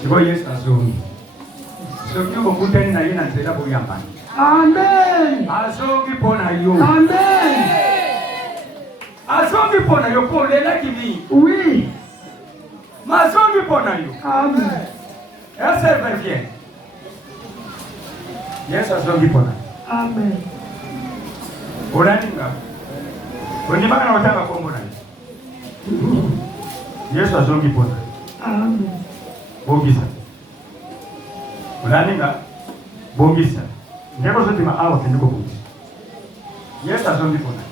Sipo yes azonge. Soki bokutani na yena nzela boyamba. Amen. Azonge pona yo. Amen. Azonge pona yo ko lela kimi. Oui. Mazonge pona yo. Amen. Essa vai bien. Yes azonge pona. Amen. Oraninga. Onimaka na utanga kwa mbona. Yesu azongi pona. Amen. Bongisa. Oraninga. Bongisa. Ndeko zote ma awa kendiko bongisa. Yesu azongi pona.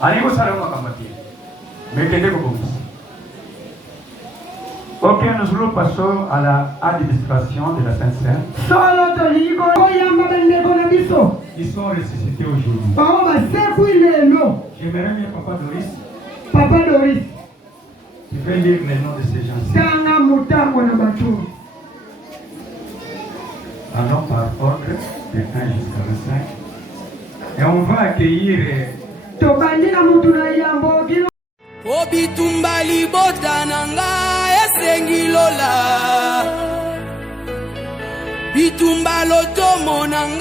Aliko sala makamati. Mekendeko bongisa. Ok, nous passons à l'administration de la Sainte-Seine. Ils sont ressuscités aujourd'hui. J'aimerais bien Papa Doris. Papa Doris. Tu peux lire les noms de ces gens-ci. Allons par ordre, de 1 jusqu'à 25. Et on va accueillir... Obitumba libota nanga esengi lola Bitumba lotomo nanga